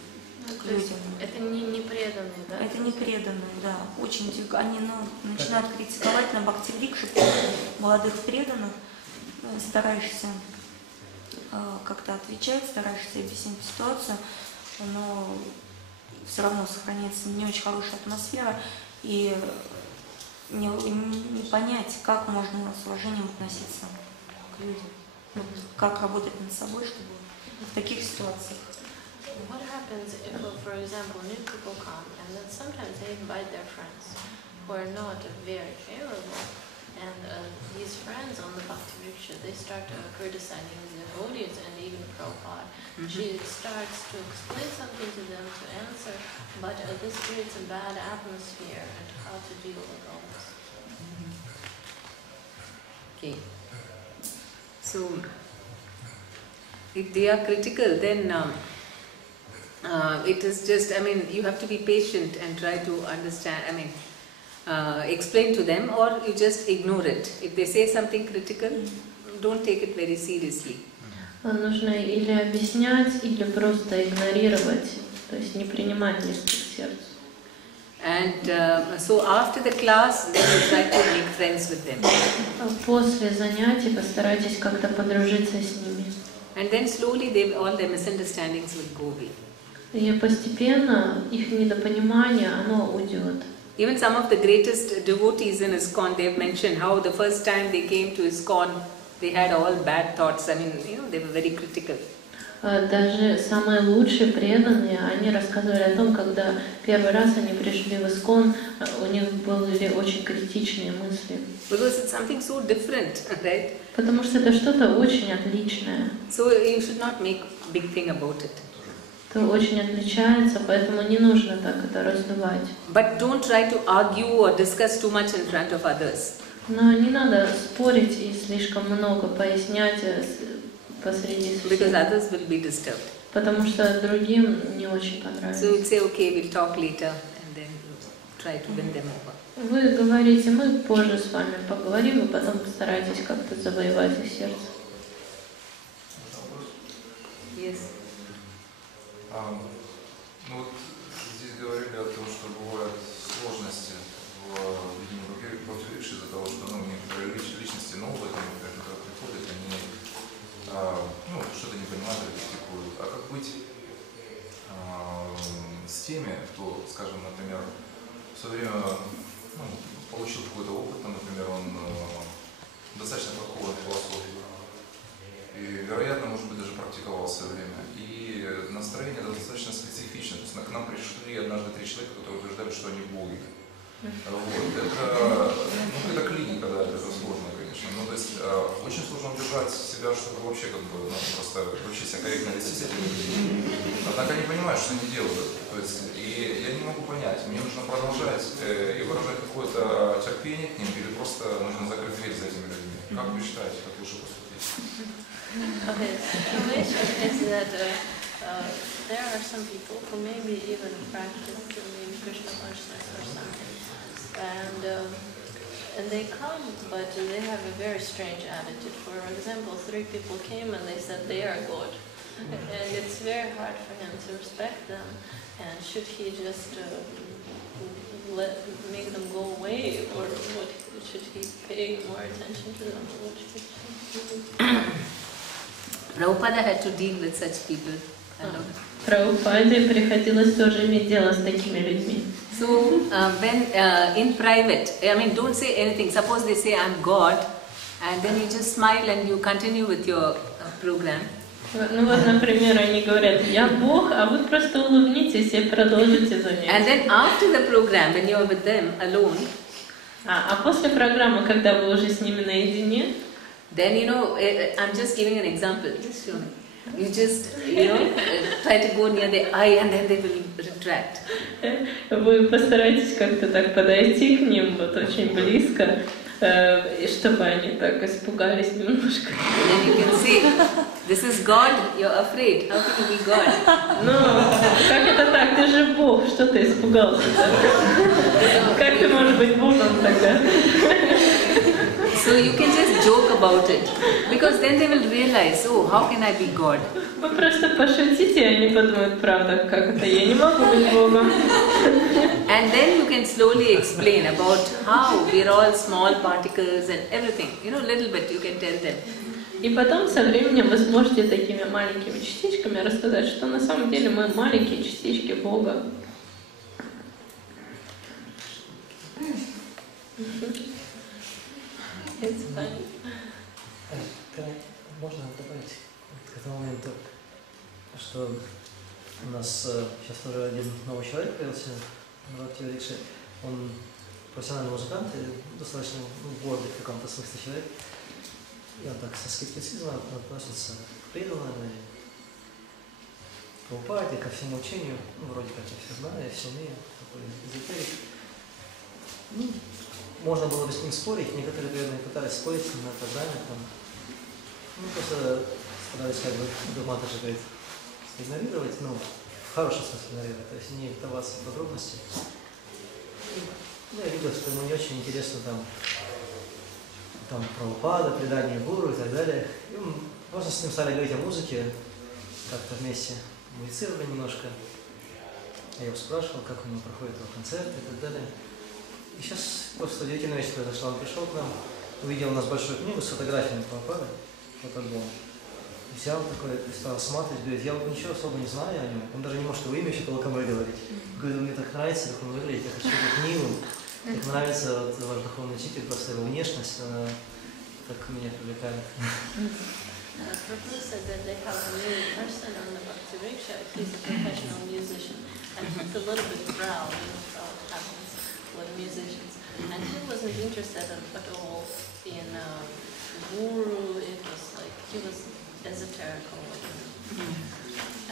Это не преданные, да? Это не преданные, да. Очень они начинают критиковать на бхакти-врикше молодых преданных, стараешься как-то отвечать, стараешься объяснить ситуацию, но все равно сохраняется не очень хорошая атмосфера, и не понять, как можно с уважением относиться к людям, как работать над собой, чтобы в таких ситуациях. What happens if, for example, new people come and then sometimes they invite their friends who are not very favorable, and these friends on the Bhakti Vriksha, they start criticizing the devotees and even Prabhupada. She starts to explain something to them to answer, but this creates a bad atmosphere, and how to deal with all this. Okay. So, if they are critical, then it is just, I mean, you have to be patient and try to understand, I mean, explain to them, or you just ignore it. If they say something critical, don't take it very seriously. Нужно или объяснять, или просто игнорировать, то есть не принимать близко к сердцу. And so after the class, then you try to make friends with them. После занятий постарайтесь как-то подружиться с ними. And then slowly all their misunderstandings will go away. И постепенно их недопонимание, оно уйдет. Even some of the greatest devotees in ISKCON, they have mentioned how the first time they came to ISKCON, they had all bad thoughts. I mean, you know, they were very critical. Даже самые лучшие преданные, они рассказывали о том, когда первый раз они пришли в ISKCON, у них были очень критичные мысли. Because it's something so different, right? Потому что это что-то очень отличное. So you should not make big thing about it. Это очень отличается, поэтому не нужно так это раздувать. But don't try to argue or discuss too much in front of others. Но не надо спорить и слишком много пояснять посреди всех. Because others will be disturbed. Потому что другим не очень понравится. So you'd say, okay, we'll talk later, and then try to win them over. Вы говорите, мы позже с вами поговорим, и потом постарайтесь как-то завоевать их сердце. Yes. Ну вот здесь говорили о том, что бывают сложности в ведении бхакти-врикши из-за того, что некоторые личности новые, которые приходят, они что-то не понимают или критикуют. А как быть с теми, кто, скажем, например, в свое время получил какой-то опыт, например, он достаточно подкован в философии, и, вероятно, может быть, даже практиковал в свое время. И настроение достаточно специфичное. То есть к нам пришли однажды 3 человека, которые утверждали, что они боги. Вот. Это клиника, да, это сложно, конечно. Ну, то есть очень сложно удержать себя, чтобы вообще просто вообще себя корректно вести с этими людьми. Однако они понимают, что они делают. То есть, и я не могу понять, мне нужно продолжать и выражать какое-то терпение к ним, или просто нужно закрыть дверь за этими людьми. Как вы считаете, как лучше поступить? Okay, the situation is that there are some people who maybe even practice maybe Krishna consciousness or something, and they come, but they have a very strange attitude. For example, 3 people came and they said they are God, and it's very hard for him to respect them. And should he just make them go away, or what should he pay more attention to them? What should Prabhupada had to deal with such people. Kind of. Прабхупаде приходилось тоже иметь дело с такими людьми. So when in private, I mean, don't say anything. Suppose they say I'm God, and then you just smile and you continue with your program. Ну вот, например, они говорят, я Бог, а вы просто улыбнитесь и продолжите занятия. And then after the program, when you are with them alone, А после программы, когда вы уже с ними наедине, then you know, I'm just giving an example. Just show me. You just, you know, try to go near the eye and then they will retract. вы постарайтесь как-то так подойти к ним, вот очень близко, и чтобы они так испугались немножко. And then you can say, this is God, you're afraid. How can you be God? Ну, как это так? Ты же Бог, что ты испугался? Как ты можешь быть Богом тогда? So you can just joke about it, because then they will realize, oh, how can I be God? Вы просто пошутите, и они подумают, правда, как это, я не могу быть Богом. And then you can slowly explain about how we're all small particles and everything. You know, little bit you can tell them. И потом со временем вы сможете такими маленькими частичками рассказать, что на самом деле мы маленькие частички Бога. It's funny. Можно добавить к этому моменту, что у нас сейчас тоже один новый человек появился в Бхакти-врикше. Он профессиональный музыкант и достаточно гордый в каком-то смысле человек. И он так со скептицизмом относится к преданным и к Прабхупаде, ко всему учению. Ну, вроде как я все знаю, я все умею, такой эзотерик. Ну, можно было бы с ним спорить, некоторые преданные пытались спорить с ним на программе, там, ну, просто старались как бы дома даже, говорит, игнорировать, ну, в хорошем смысле игнорировать, то есть не вдаваться в подробности. Ну, я видел, что ему не очень интересно там Прабхупада, предание гуру и так далее. И можно с ним стали говорить о музыке, как-то вместе музицировали немножко. Я его спрашивал, как у него проходит его концерт и так далее. И сейчас просто удивительная вещь произошла. Он пришел к нам, увидел у нас большую книгу с фотографиями Прабхупады, вот альбом. Взял такой, стал осматривать, говорит, я вот ничего особо не знаю о нем. Он даже не может его имя еще толком выговорить. Говорит, мне так нравится, как он выглядит, я хочу эту книгу. Так нравится вот ваш духовный учитель, просто его внешность, она так меня привлекает. Prabhupada said that they have a new person on the Bhakti Vriksha. He's a professional musician, and he's a little bit proud, you know, how it happens with musicians. And he wasn't interested at all in guru. It was like he was esoterical.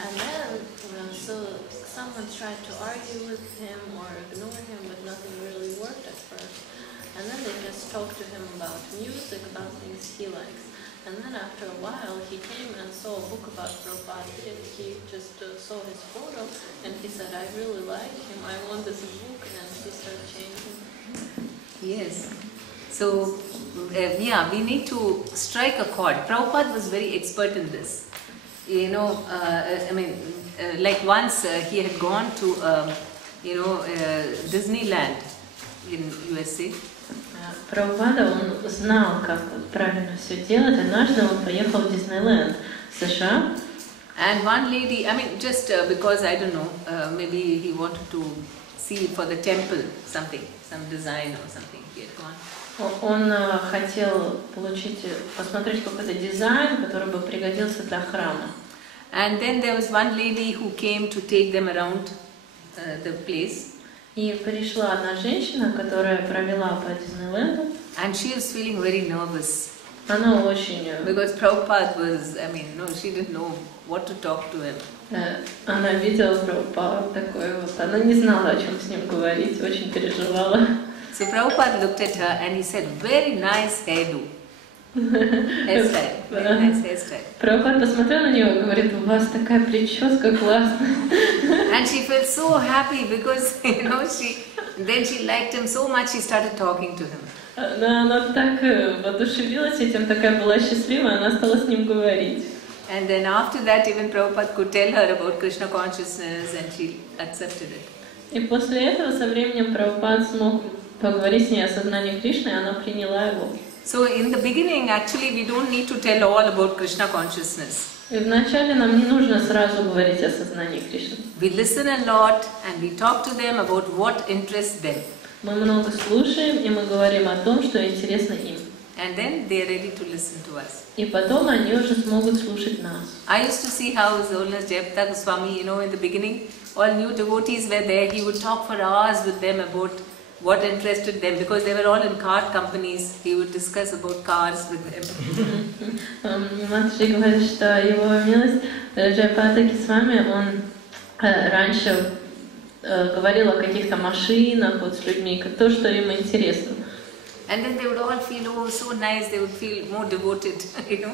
And then, so someone tried to argue with him or ignore him, but nothing really worked at first. And then they just talked to him about music, about things he likes. And then after a while, he came and saw a book about Prabhupada. He just saw his photo, and he said, I really like him, I want this book, and he started changing. Yes. So, yeah, we need to strike a chord. Prabhupada was very expert in this. You know, I mean, like once he had gone to, Disneyland in USA. Прабхупада, он знал, как правильно все делать. Однажды он поехал в Диснейленд, США. And one lady, I mean, just because, I don't know, maybe he wanted to see for the temple something, some design or something he had gone. Он хотел посмотреть какой-то дизайн, который бы пригодился для храма. And then there was one lady who came to take them around the place. И пришла одна женщина, которая провела по Диснейленду. And she was feeling very nervous. Она очень... Because Prabhupada was, I mean, no, she didn't know what to talk to him. Она видела Прабхупаду такой вот, она не знала, о чем с ним говорить, очень переживала. So Prabhupada looked at her and he said, very nice hairdo. Hairstyle, very nice hairstyle. Прабхупада посмотрел на нее и говорит, у вас такая прическа классная. And she felt so happy because, then she liked him so much, she started talking to him. Она так воодушевилась этим, такая была счастливая, она стала с ним говорить. And then after that, even Prabhupada could tell her about Krishna consciousness and she accepted it. И после этого со временем Прабхупад смог поговорить с ней о сознании Кришны, и она приняла его. So in the beginning, actually, we don't need to tell all about Krishna consciousness. И вначале нам не нужно сразу говорить о сознании Кришны. We listen a lot and we talk to them about what interests them. Мы много слушаем, и мы говорим о том, что интересно им. And then they are ready to listen to us. И потом они уже смогут слушать нас. I used to see how His Holiness Jayapataka Goswami, you know, in the beginning, all new devotees were there. He would talk for hours with them about what interested them, because they were all in car companies. He would discuss about cars with them. Матушка говорит, что его милость Джайапатака Госвами, он раньше говорил о каких-то машинах вот с людьми, то, что им интересно. And then they would all feel, oh, so nice. They would feel more devoted, you know,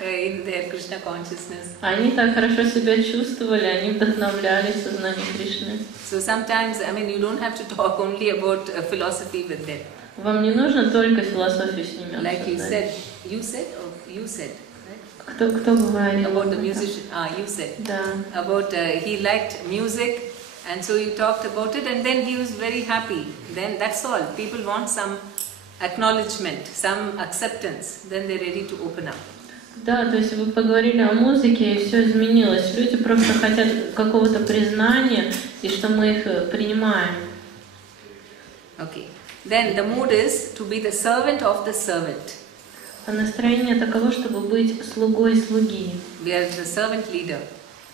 in their Krishna consciousness. Они так хорошо себя чувствовали, они вдохновлялись сознанием Кришны. So sometimes, I mean, you don't have to talk only about philosophy with them. Вам не нужно только философию с ними Like обсуждать. you said, right? Кто говорил? About the musician, you said. Да. About he liked music, and so you talked about it, and then he was very happy. Then that's all. People want some acknowledgement, some acceptance. Then they're ready to open up. Да, то есть вы поговорили о музыке, и все изменилось. Люди просто хотят какого-то признания, и что мы их принимаем. Okay. Then the mood is to be the servant of the servant. А настроение таково, чтобы быть слугой слуги. We are the servant leader.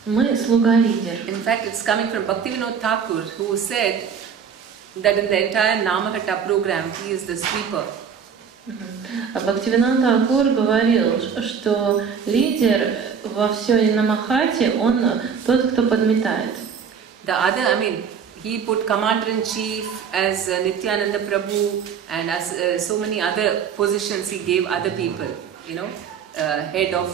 Мы слуга-лидер. In fact, it's coming from Bhaktivinoda Thakur, who said that in the entire Namahatta program, he is the sweeper. А Бхактивинода Тхакур говорил, что лидер во всей Намахате, он тот, кто подметает. The other, I mean, he put Commander-in-Chief as Nityananda Prabhu, and as so many other positions he gave other people, you know, head of,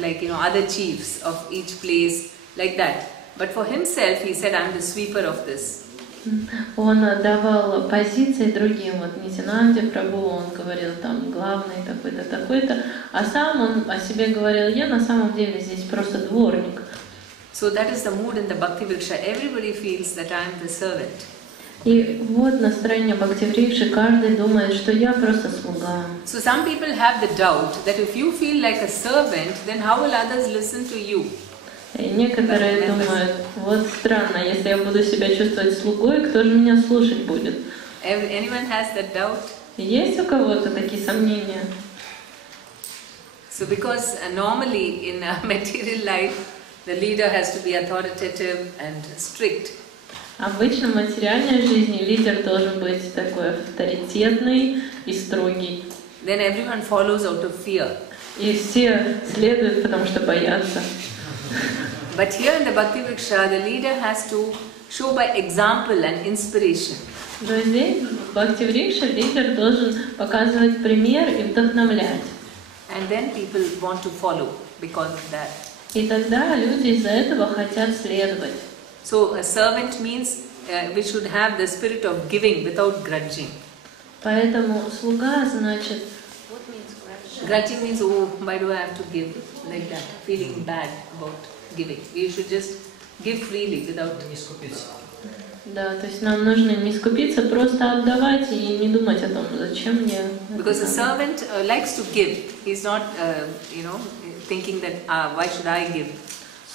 like, you know, other chiefs of each place, like that. But for himself, he said, I'm the sweeper of this. Он давал позиции другим, вот Нитянанде Прабху, он говорил там главный такой-то, такой-то, а сам он о себе говорил, я на самом деле здесь просто дворник. So that is the mood in the Bhakti Vriksha. Everybody feels that I am the servant. И вот настроение Бхакти-врикши, каждый думает, что я просто слуга. So some people have the doubt that if you feel like a servant, then how will others listen to you? И некоторые думают, вот странно, если я буду себя чувствовать слугой, кто же меня слушать будет? Anyone has that doubt? Есть у кого-то такие сомнения? So because normally in material life, the leader has to be authoritative and strict. Обычно в материальной жизни лидер должен быть такой авторитетный и строгий. Then everyone follows out of fear. И все следуют, потому что боятся. But here in the Bhakti Vriksha, the leader has to show by example and inspiration. Но здесь в Бхакти-врикше лидер должен показывать пример и вдохновлять. And then people want to follow because of that. И тогда люди из-за этого хотят следовать. So a servant means we should have the spirit of giving without grudging. Поэтому слуга значит... What means grudging? Grudging means, oh, why do I have to give? Like that, feeling bad about giving. You should just give freely without... Не скупиться. Да, то есть нам нужно не скупиться, просто отдавать и не думать о том, зачем мне. Because a servant likes to give. He's not, you know, thinking that, why should I give?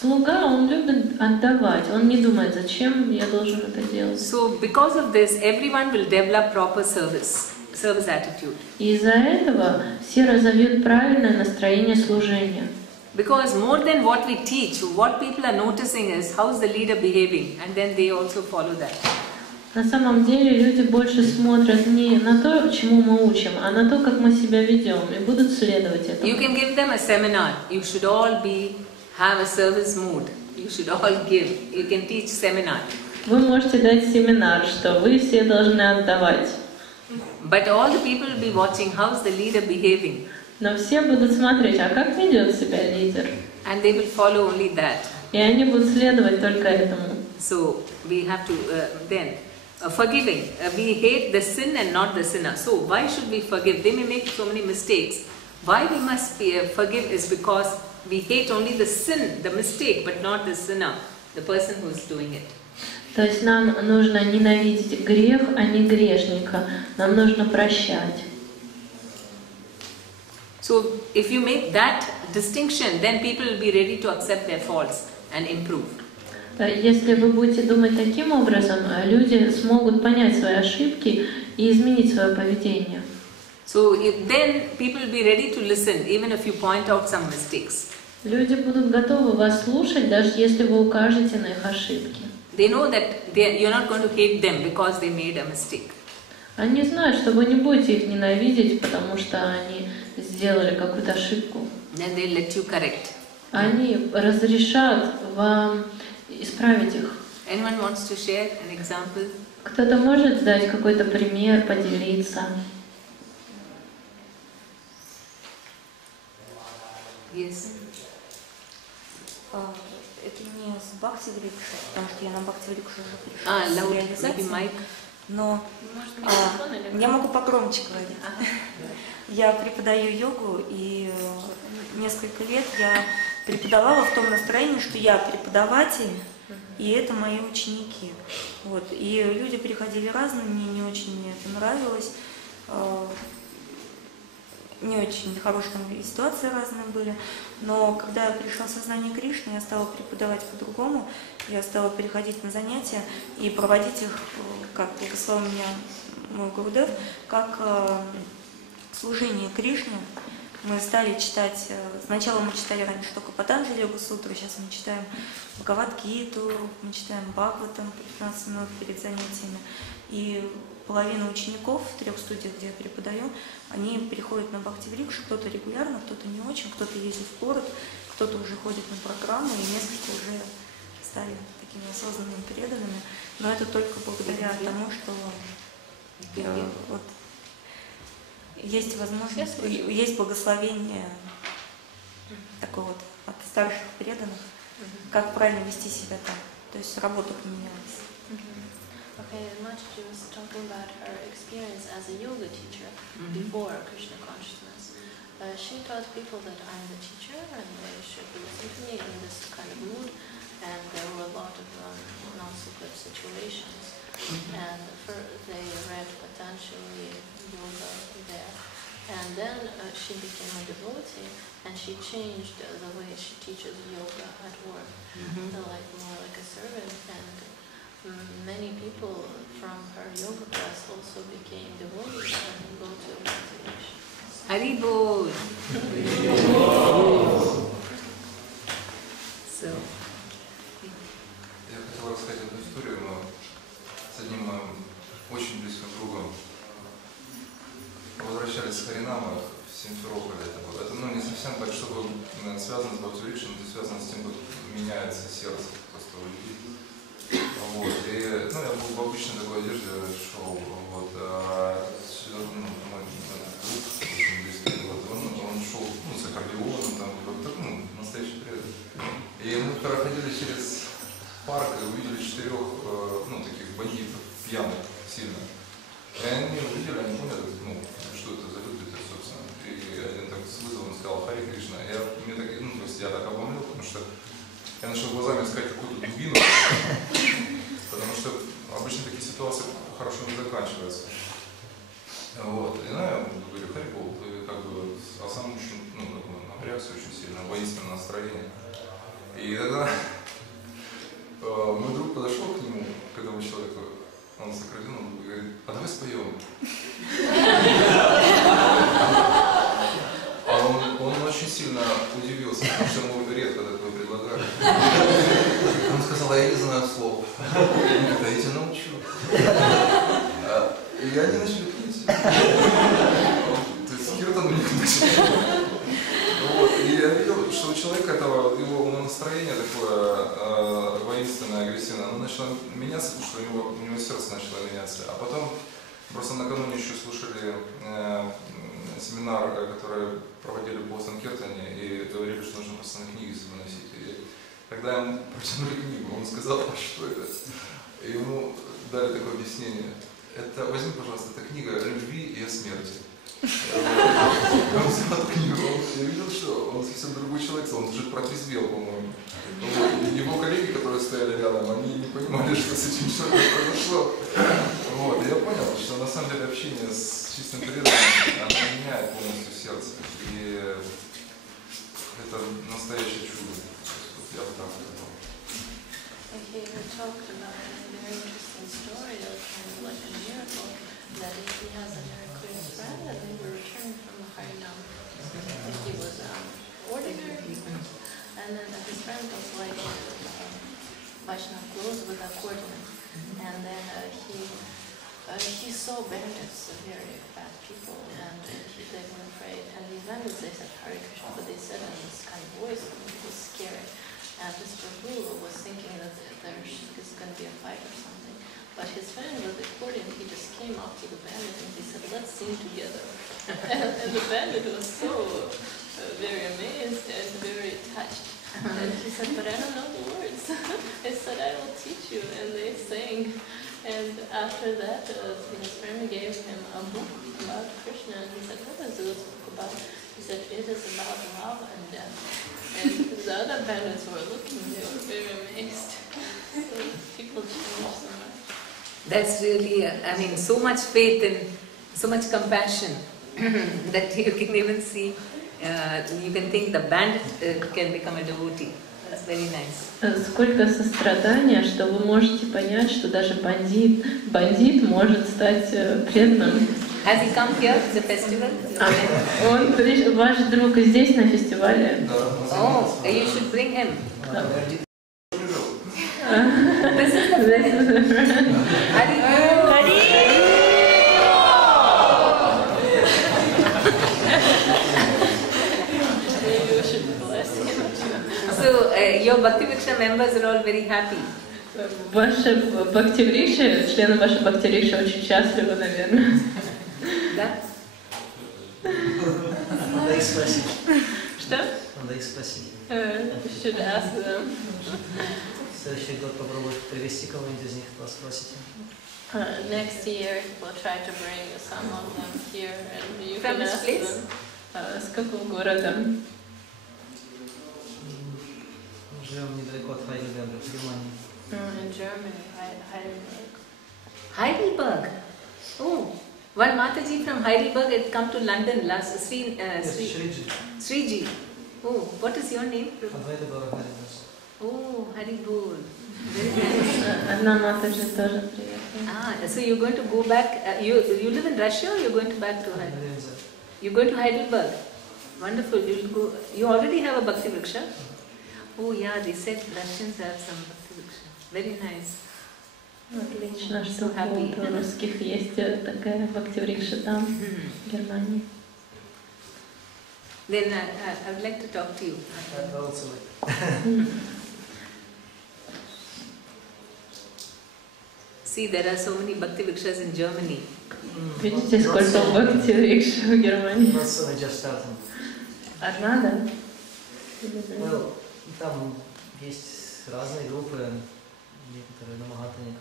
Слуга, он любит отдавать, он не думает, зачем я должен это делать. So because of this, everyone will develop proper service attitude. И из-за этого все разовьют правильное настроение служения. Because more than what we teach, what people are noticing is how's the leader behaving, and then they also follow that. На самом деле люди больше смотрят не на то, чему мы учим, а на то, как мы себя ведем, и будут следовать этому. You can give them a seminar. You should all have a service mood. You should all give. You can teach seminar. Вы можете дать семинар, что вы все должны отдавать. But all the people will be watching how's the leader behaving. Но все будут смотреть, а как ведет себя лидер. And they will follow only that. И они будут следовать только этому. So we have to then forgiving. We hate the sin and not the sinner. So why should we forgive? They may make so many mistakes. Why we must forgive is because we hate only the sin, the mistake, but not the sinner, the person who is doing it. То есть нам нужно ненавидеть грех, а не грешника. Нам нужно прощать. So if you make that distinction, then people will be ready to accept their faults and improve. Если вы будете думать таким образом, люди смогут понять свои ошибки и изменить свое поведение. So then people will be ready to listen, even if you point out some mistakes. Люди будут готовы вас слушать, даже если вы укажете на их ошибки. They know that you're not going to hate them because they made a mistake. Они знают, что вы не будете их ненавидеть, потому что они сделали какую-то ошибку. Then they'll let you correct. Они разрешат вам исправить их. Anyone wants to share an example? Кто-то может дать какой-то пример, поделиться? Yes. Это не с Бхакти Врикши, потому что я на Бхакти Врикшу уже пришла с Maybe реализацией. mic. Но я могу погромче говорить. Я преподаю йогу, и несколько лет я преподавала в том настроении, что я преподаватель, и это мои ученики. Вот. И люди приходили разные, мне не очень это нравилось. Не очень хорошие ситуации разные были, но когда я пришла в сознание Кришны, я стала преподавать по-другому, я стала переходить на занятия и проводить их, как благословил меня мой Гурудев, как служение Кришне. Мы стали читать, сначала мы читали раньше только Патанджали Йога-сутру, сейчас мы читаем Бхагавад-гиту, мы читаем Бхагаватам по 15 минут перед занятиями. И половина учеников в 3 студиях, где я преподаю, они переходят на Бхакти-врикшу, кто-то регулярно, кто-то не очень, кто-то ездит в город, кто-то уже ходит на программы, и несколько уже стали такими осознанными, преданными. Но это только благодаря тому, что вот, есть возможность, есть благословение такое вот от старших преданных, как правильно вести себя там. То есть работа поменялась. Okay, Mataji was talking about her experience as a yoga teacher before Krishna consciousness. She taught people that I'm the teacher and they should listen to me in this kind of mood. And there were a lot of non-secret situations. And they read Patanjali Yoga there. And then she became a devotee and she changed the way she teaches yoga at work. Like more like a servant. And many people from her yoga class also became devotees and go to meditation. Haribol! So. Я хотел рассказать одну историю, но с одним моим очень близким другом возвращались с Харинама в Симферополе. Это не совсем так, чтобы связано с Бхакти-врикшей, но это связано с тем, как меняется сердце просто у людей. Вот. И, я был в обычной такой одежде, шел, вот, мой друг, очень близкий, вот, он шел, с аккордеоном, там, вот, настоящий преданный. И мы проходили через парк и увидели 4 таких бандитов, пьяных сильно. И они увидели, они поняли, что это за люди, собственно. И один так с вызовом сказал: Хари Кришна. Я так обомлел, потому что я начал глазами искать какую-то дубину, потому что обычно такие ситуации хорошо не заканчиваются. Вот. И я говорю: Харибол, ты а сам очень, напрягся очень сильно, воинственное настроение. И тогда мой друг подошел к нему, к этому человеку, он с аккордеоном, и говорит: а давай споем. А он очень сильно удивился, потому что ему редко такое предлагали. Он сказал: а я не знаю слов. Да я тебя научу. И они начали петь. То есть киртан у них начали. И я видел, что у человека его настроение такое воинственное, агрессивное, оно начало меняться, потому что у него сердце начало меняться. А потом, просто накануне еще слушали семинар, который проводили в Бостон-Киртоне, и говорили, что нужно просто на книги выносить. И когда ему протянули книгу, он сказал: а что это? И ему дали такое объяснение: это, возьми, пожалуйста, это книга о любви и о смерти. Он взял эту книгу, я видел, что он совсем другой человек, он уже протрезвел, по-моему. его коллеги, которые стояли рядом, они не понимали, что с этим человеком произошло. Вот. И я понял, что на самом деле общение с чистым преданным, оно меняет полностью сердце. И это настоящее чудо. Я бы так сказал. He talked about a very interesting story of kind of like a miracle that he has a very close friend and they were returning from Harinam. I think he was ordinary, and then his friend was like Vaishnava clothes with accordion, and then he saw bandits, very bad people, and they were afraid. And these bandits, they said Hare Krishna, but they said in this kind of voice, and it was scary. And Mr. Prabhu was thinking that there's going to be a fight or something. But his friend with the accordion, he just came up to the bandit and he said, let's sing together. and the bandit was so very amazed and very touched. And he said, but I don't know the words. I said, I will teach you. And they sang. And after that, his friend gave him a book about Krishna. And he said, what is this book about? He said, it is about love and death. And the other bandits were looking, they were very amazed. So people change so much. That's really, I mean, so much faith and so much compassion that you can even see, you can think the bandit can become a devotee. That's very nice. Сколько сострадания, что вы можете понять, что даже бандит может стать преданным. Has he come here to the festival? Он ваш друг здесь на фестивале. Oh, you should bring him. This is the friend. So your Bhakti Vriksha members are all very happy. Ваши Бхакти-врикши, члены вашей Бхакти-врикши очень счастливы, наверное. Да? Надо их спросить. Что? Надо их спросить. Should ask them. Следующий год попробую привести кого-нибудь из них, спросите. Next year we'll try to bring some of them here and you From can which ask place? them. С какого города? Живем недалеко от Хайдельберга, в Германии. In Germany, Heidelberg. Heidelberg. Oh, one Mataji from Heidelberg had come to London last. Sriji. Oh, what is your name? От Хайдельберга, Хайдельберг. Oh, Haribol. Very nice. Одна Матаджи тоже приехала. Ah, so you're going to go back. You live in Russia, or you're going to back to Heidelberg? You're going to Heidelberg. Wonderful. You'll go. You already have a Bhakti Vriksha. Oh yeah, they said Russians have some Bhakti Vriksha. Very nice. Отлично, что у русских есть такая Бхакти-врикша там, в Германии. Then I would like to talk to you. See, there are so many Bhakti Vrikshas in Germany. Видите, сколько Бхакти-врикш в Германии? Одна, да? Ну, там есть разные группы, некоторые на Махатане,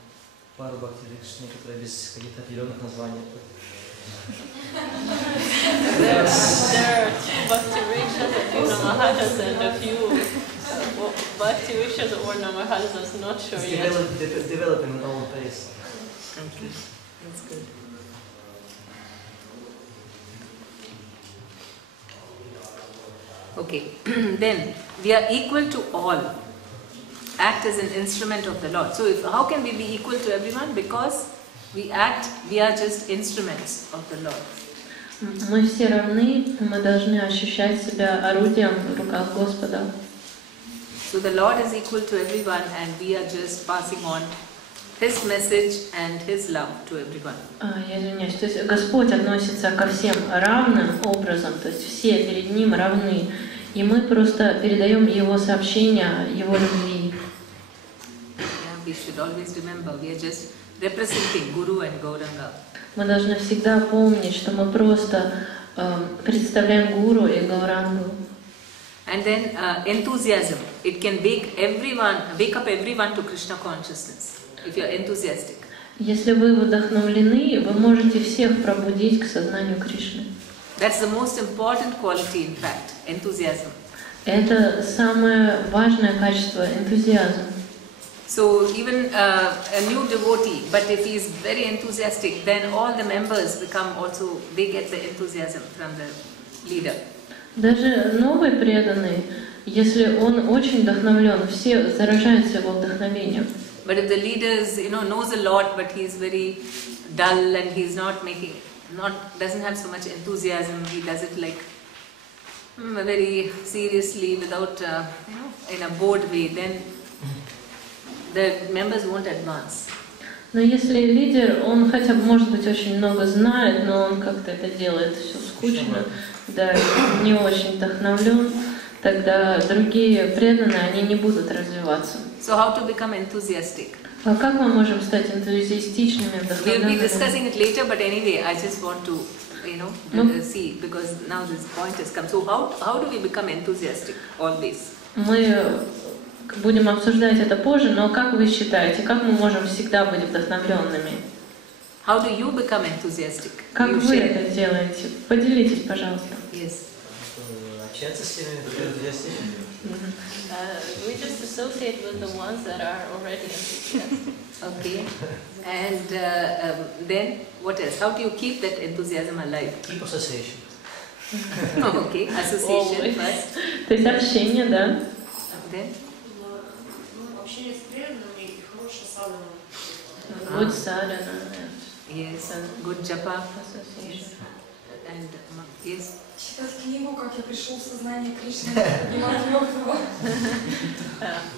пару Бхакти-врикш, некоторые без каких-то определенных названий. There are two Bhakti Vrikshas, a few Namahatas, and a few Bhakti Vrikshas or Namahatas, I'm not sure yet. Developing at own pace. Okay, that's good. Okay, then we are equal to all. Act as an instrument of the Lord. So how can we be equal to everyone? Because we are just instruments of the Lord. Мы все равны, мы должны ощущать себя орудием в руках Господа. So the Lord is equal to everyone and we are just passing on His message and His love to everyone. Я извиняюсь, то есть Господь относится ко всем равным образом, то есть все перед Ним равны, и мы просто передаем Его сообщения, Его любви. Yeah, we should always remember we are just representing Guru and Gauranga. Мы должны всегда помнить, что мы просто представляем Гуру и Гаурангу. And then enthusiasm. It can wake up everyone to Krishna consciousness if you are enthusiastic. Если вы вдохновлены, вы можете всех пробудить к сознанию Кришны. That's the most important quality, in fact, enthusiasm. Это самое важное качество — энтузиазм. So even a new devotee, but if he is very enthusiastic, then all the members become also, they get the enthusiasm from the leader. Даже новый преданный, если он очень вдохновлен, все заражаются его вдохновением. But if the leader is, knows a lot, but he is very dull and he is doesn't have so much enthusiasm, he does it like very seriously, without, in a bored way, then the members won't advance. Но если лидер, он хотя бы, может быть, очень много знает, но он как-то это делает все скучно, да, не очень вдохновлен, тогда другие преданные, они не будут развиваться. So how to become enthusiastic? А как мы можем стать энтузиастичными, We'll be вдохновленными? discussing it later, but anyway, I just want to, see, because now this point has come. So how do we become enthusiastic always? Мы будем обсуждать это позже, но как вы считаете, как мы можем всегда быть вдохновленными? How do you become enthusiastic? Как You вы share. это делаете? Поделитесь, пожалуйста. Yes. Общаться с теми, которые энтузиастичны. We just associate with the ones that are already enthusiastic. Okay. And then what else? How do you keep that enthusiasm alive? Keep association. Okay, association first. То есть общение, да? Then Общение с преданными и хорошая садхана. Good sadhana. yes, good japa Association. and yes. Читать книгу, как я пришел в сознание Кришны, понимать мертвого.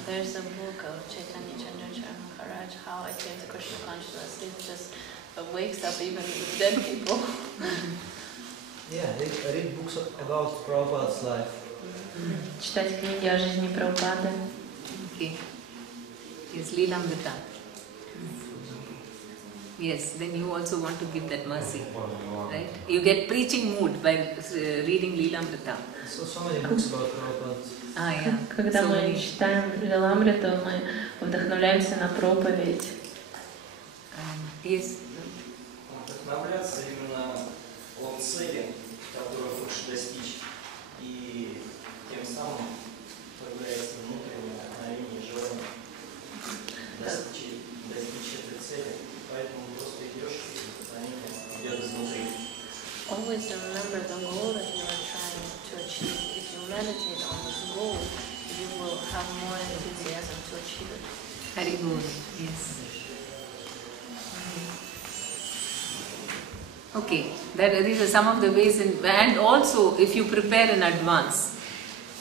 There's a book of Chaitanya Chandra Maharaj, How I Came to Krishna Consciousness. It just wakes up even dead people. Yeah, read books about Prabhupada's life. Читать книги о жизни Прабхупады. Okay. Yes, Leelamrita. Yes, then you also want to give that mercy, right? You get preaching mood by reading Leelamrita. So many books about Prabhupada. Yeah. Когда So мы many. читаем Лиламриту, мы вдохновляемся на проповедь. Yes. Вдохновляться именно от цели, которую хочешь достичь, и тем самым появляется внутреннее вдохновение, желание достичь этой цели. Поэтому просто идешь, и вдохновение идет изнутри. Always remember the goal that you are trying to achieve. If you meditate on this goal, you will have more enthusiasm to achieve it. Very good. Yes. Okay, these are some of the ways, and also if you prepare in advance,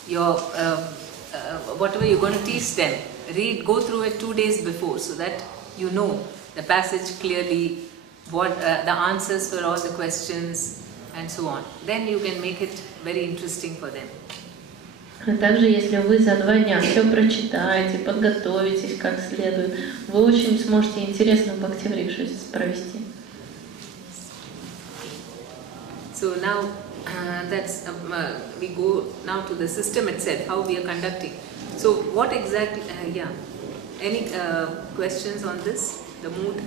your whatever you're going to teach them, go through it 2 days before, so that you know the passage clearly, what the answers for all the questions, and so on. Then you can make it very interesting for them. Также, если вы за 2 дня все прочитаете, подготовитесь как следует, вы очень сможете интересно Бхактиврикшу провести. So now we go now to the system itself, how we are conducting. So what exactly, any questions on this, the mood?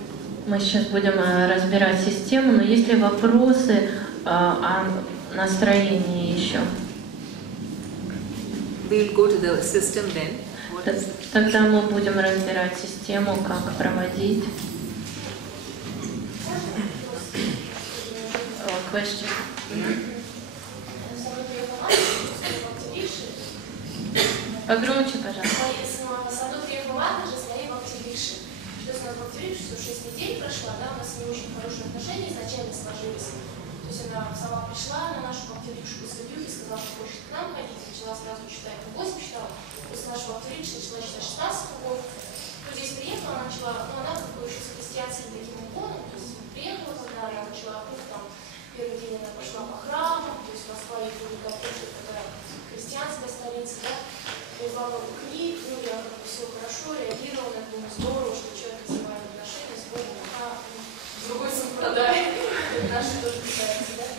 Мы сейчас будем разбирать систему, но есть ли вопросы о настроении еще? We'll go to the system then. What is it? Тогда мы будем разбирать систему, как проводить. Question. Погромче, пожалуйста. Садхгуру Бхагавата же своей Бхактиврикши. Что у нас Бхактиврикша, что 6 недель прошла, да, у нас не очень хорошие отношения изначально сложились. То есть она сама пришла на нашу Бхактиврикшу после Бьюхи, сказала, что хочет к нам ходить, начала сразу читать, 8 читала. После нашей Бхактиврикши начала читать 16 кругов. Ну, здесь приехала, она начала, она как бы еще с христианским таким уклоном, то есть приехала, когда она начала, там, первый день она пошла по храму, то есть Москва и Будапешт, такая христианская столица, да, привезла много книг, ну, я как бы все хорошо реагировала, я думаю, здорово, что человек развивает отношения с Богом, с другой сампрадай, наши тоже касаются, да.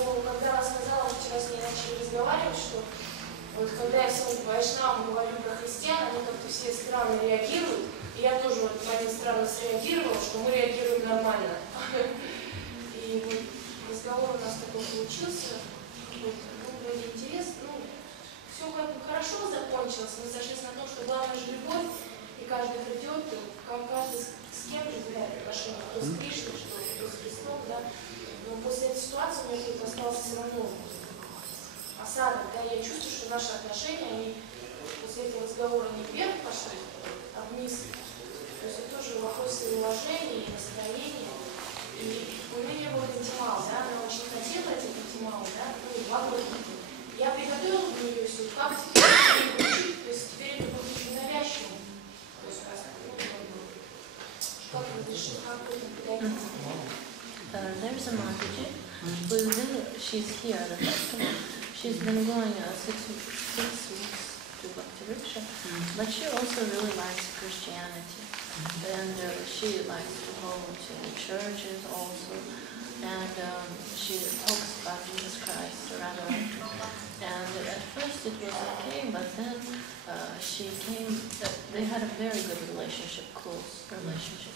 Но когда она сказала, вчера с ней начали разговаривать, что вот когда я всем вайшнавам говорю про христиан, они как-то все странно реагируют, и я тоже в этот момент странно среагировала, что мы реагируем нормально. И вот разговор у нас такой получился, был вроде интересный, ну, все как бы хорошо закончилось, мы сошлись на том, что главное же любовь, и каждый придет, и каждый с кем разделяет отношения, кто с Кришной, кто с Христом, да. Но после этой ситуации у меня тут остался все равно осадок, да, я чувствую, что наши отношения, они после этого разговора не вверх пошли, а вниз. То есть это тоже вопрос и уважения, и настроения. И у меня не было интимала, да, она очень хотела этих интималов, да, ну, 2 года. Я приготовила для нее все, как теперь учить, то есть теперь это будет очень навязчиво. То есть, ну, как разрешить, как к этому подойти. There's a Mataji she's here at the festival. She's been going 6 weeks to Bhakti-Vriksha, but she also really likes Christianity. And she likes to go to churches also. And she talks about Jesus Christ rather often. And at first it was okay, but then she came, they had a very good relationship, close relationship.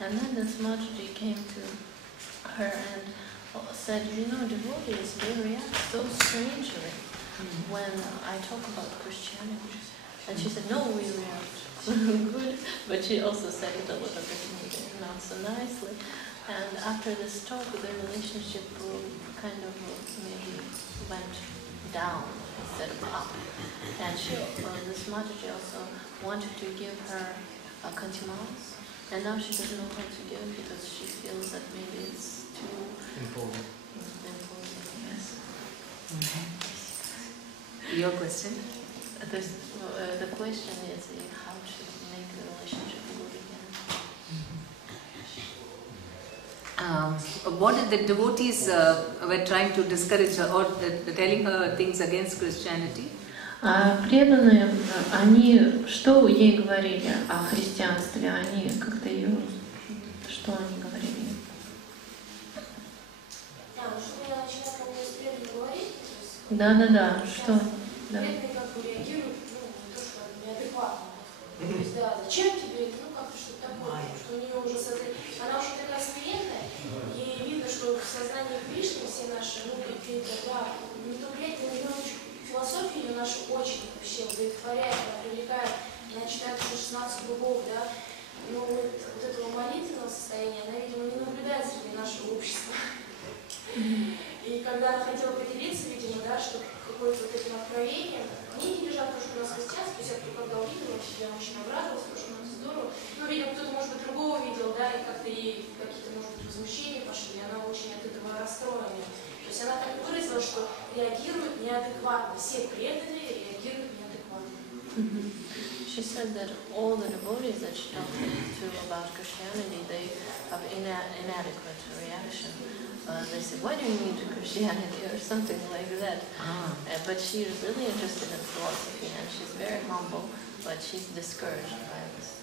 And then this Mataji came to her and said, you know, devotees, they react so strangely when I talk about Christianity. And she said, no, we react good, but she also said it a little bit maybe not so nicely. And after this talk, the relationship kind of maybe went down instead of up. And she, this Mataji also wanted to give her Kantimals, and now she doesn't know how to give because she feels that maybe it's too imposing. Yes. Your question? The question is how to make the relationship good again. What did the devotees were trying to discourage her or telling her things against Christianity? А преданные, они что ей говорили о христианстве? Они как-то ее... Что они говорили? Да, что? Да. То есть, да, зачем тебе это, ну как-то что-то такое, что у нее уже она уже такая смиренная, ей видно, что в сознании Кришны все наши, ну какие-то, да, не то глядя на нее, философия ее нашу очень вообще удовлетворяет, она привлекает, она читает уже 16 кругов, да, но вот этого молитвенного состояния, она, видимо, не наблюдает среди нашего общества. И когда она хотела поделиться, видимо, да, что какое-то вот этим откровением, книги лежат тоже у нас в христианстве, то есть я когда увидела, я очень обрадовалась, потому что это здорово. Ну, видимо, кто-то, может быть, другого видел, да, и как-то ей какие-то, может быть, возмущения пошли, и она очень от этого расстроена. То есть она так выразила, что реагирует неадекватно, все преданные реагируют неадекватно. She said that all the devotees that she talked to about Christianity, they have inadequate reaction. They said, why do you need Christianity or something like that? But she is really interested in philosophy and she's very humble, but she's discouraged by this.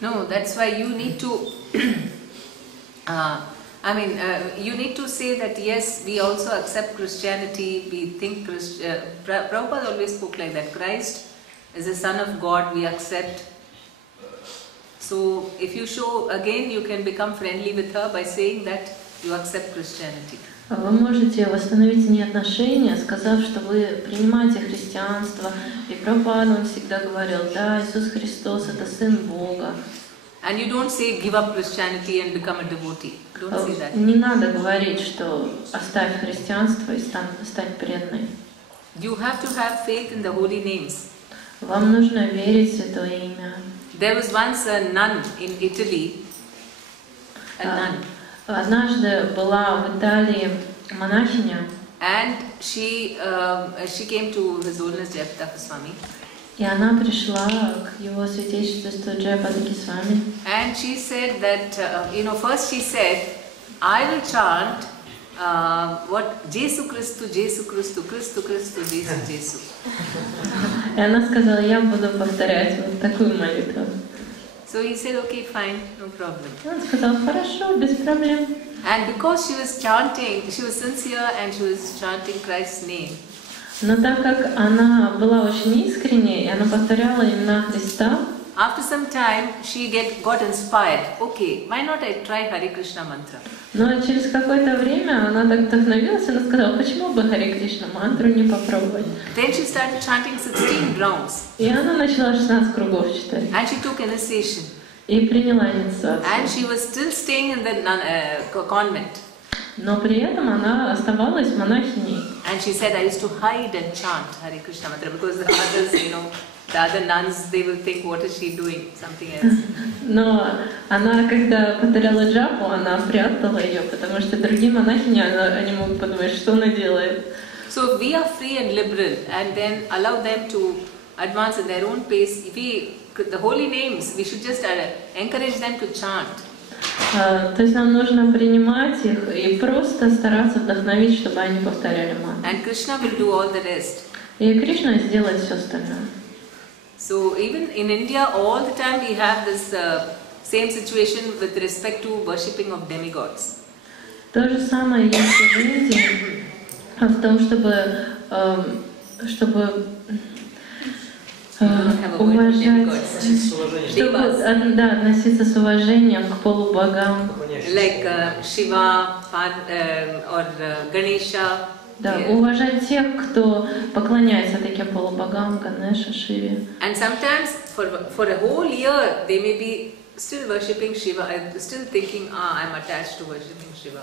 No, that's why you need to, you need to say that yes, we also accept Christianity, we think Prabhupada always spoke like that, Christ is the Son of God, we accept. So if you show, again you can become friendly with her by saying that you accept Christianity. Вы можете восстановить с ней отношения, сказав, что вы принимаете христианство. И Прабхупада, он всегда говорил, да, Иисус Христос — это Сын Бога. And you don't say give up Christianity and become a devotee. Don't say that. Не надо говорить, что оставь христианство и стань преданной. You have to have faith in the holy names. Вам нужно верить в Святое Имя. There was once a nun in Italy. A nun. Однажды была в Италии монахиня. And she came to His Holiness Jayapataka Swami. И она пришла к его святейшеству Джайапатаки Свами. And she said that, first she said, I will chant Jesu Christu, Jesu Christu, Christu Christu, Jesu Jesu. И она сказала, я буду повторять вот такую молитву. So he said, okay, fine, no problem. Он сказал, хорошо, без проблем. And because she was chanting, she was sincere and she was chanting Christ's name. Но так как она была очень искренней, и она повторяла имена Христа, after some time, she got inspired. Okay, why not I try Hare Krishna mantra? Но через какое-то время она так вдохновилась, она сказала, почему бы Харе Кришна мантру не попробовать? Then she started chanting 16 rounds. И она начала 16 кругов читать. And she took initiation. И приняла инициацию. And she was still staying in the convent. Но при этом она оставалась монахиней. And she said, I used to hide and chant Hare Krishna mantra because the others, the other nuns, they will think, what is she doing? Something else. Но она, когда повторяла джапу, она прятала ее, потому что другие монахини, они могут подумать, что она делает. So we are free and liberal, and then allow them to advance at their own pace. The holy names, we should just encourage them to chant. То есть нам нужно принимать их и просто стараться вдохновить, чтобы они повторяли мантру. And Krishna will do all the rest. И Кришна сделает все остальное. So even in India, all the time we have this same situation with respect to worshipping of demigods. То же самое есть и в Индии, в том, чтобы уважать, чтобы относиться с уважением к полубогам. Like Shiva or Ganesha. Да, уважать тех, кто поклоняется таким полубогам, Ганеша, Шиве. And sometimes for a whole year they may be still worshipping Shiva, still thinking, I'm attached to worshipping Shiva.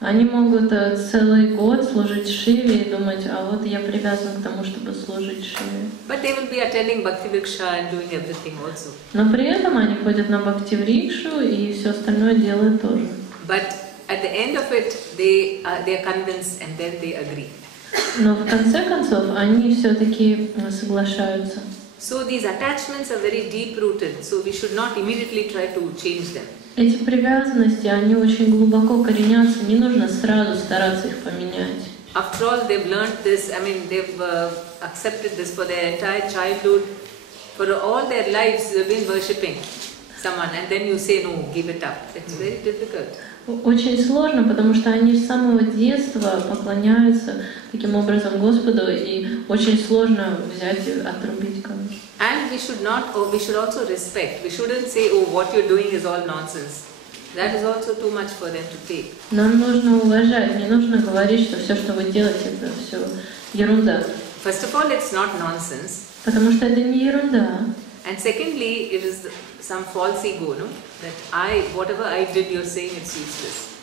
Они могут целый год служить Шиве и думать, а вот я привязан к тому, чтобы служить Шиве. But they will be attending Bhakti Vriksha and doing everything also. Но при этом они ходят на Бхакти Врикшу и все остальное делают тоже. But at the end of it, they are convinced and then they agree. Но в конце концов они все-таки соглашаются. So these attachments are very deep-rooted, so we should not immediately try to change them. Эти привязанности, они очень глубоко коренятся, не нужно сразу стараться их поменять. After all, they've learned this, they've accepted this for their entire childhood. For all their lives, they've been worshipping someone, and then you say, no, give it up. It's very difficult. Очень сложно, потому что они с самого детства поклоняются таким образом Господу, и очень сложно взять и отрубить кого-то. And we should also respect. We shouldn't say, oh, what you're doing is all nonsense. That is also too much for them to take. Нам нужно уважать, не нужно говорить, что все, что вы делаете, это все ерунда. First of all, it's not nonsense. Потому что это не ерунда. And secondly, it is some false ego, no? That whatever I did, you're saying it's useless.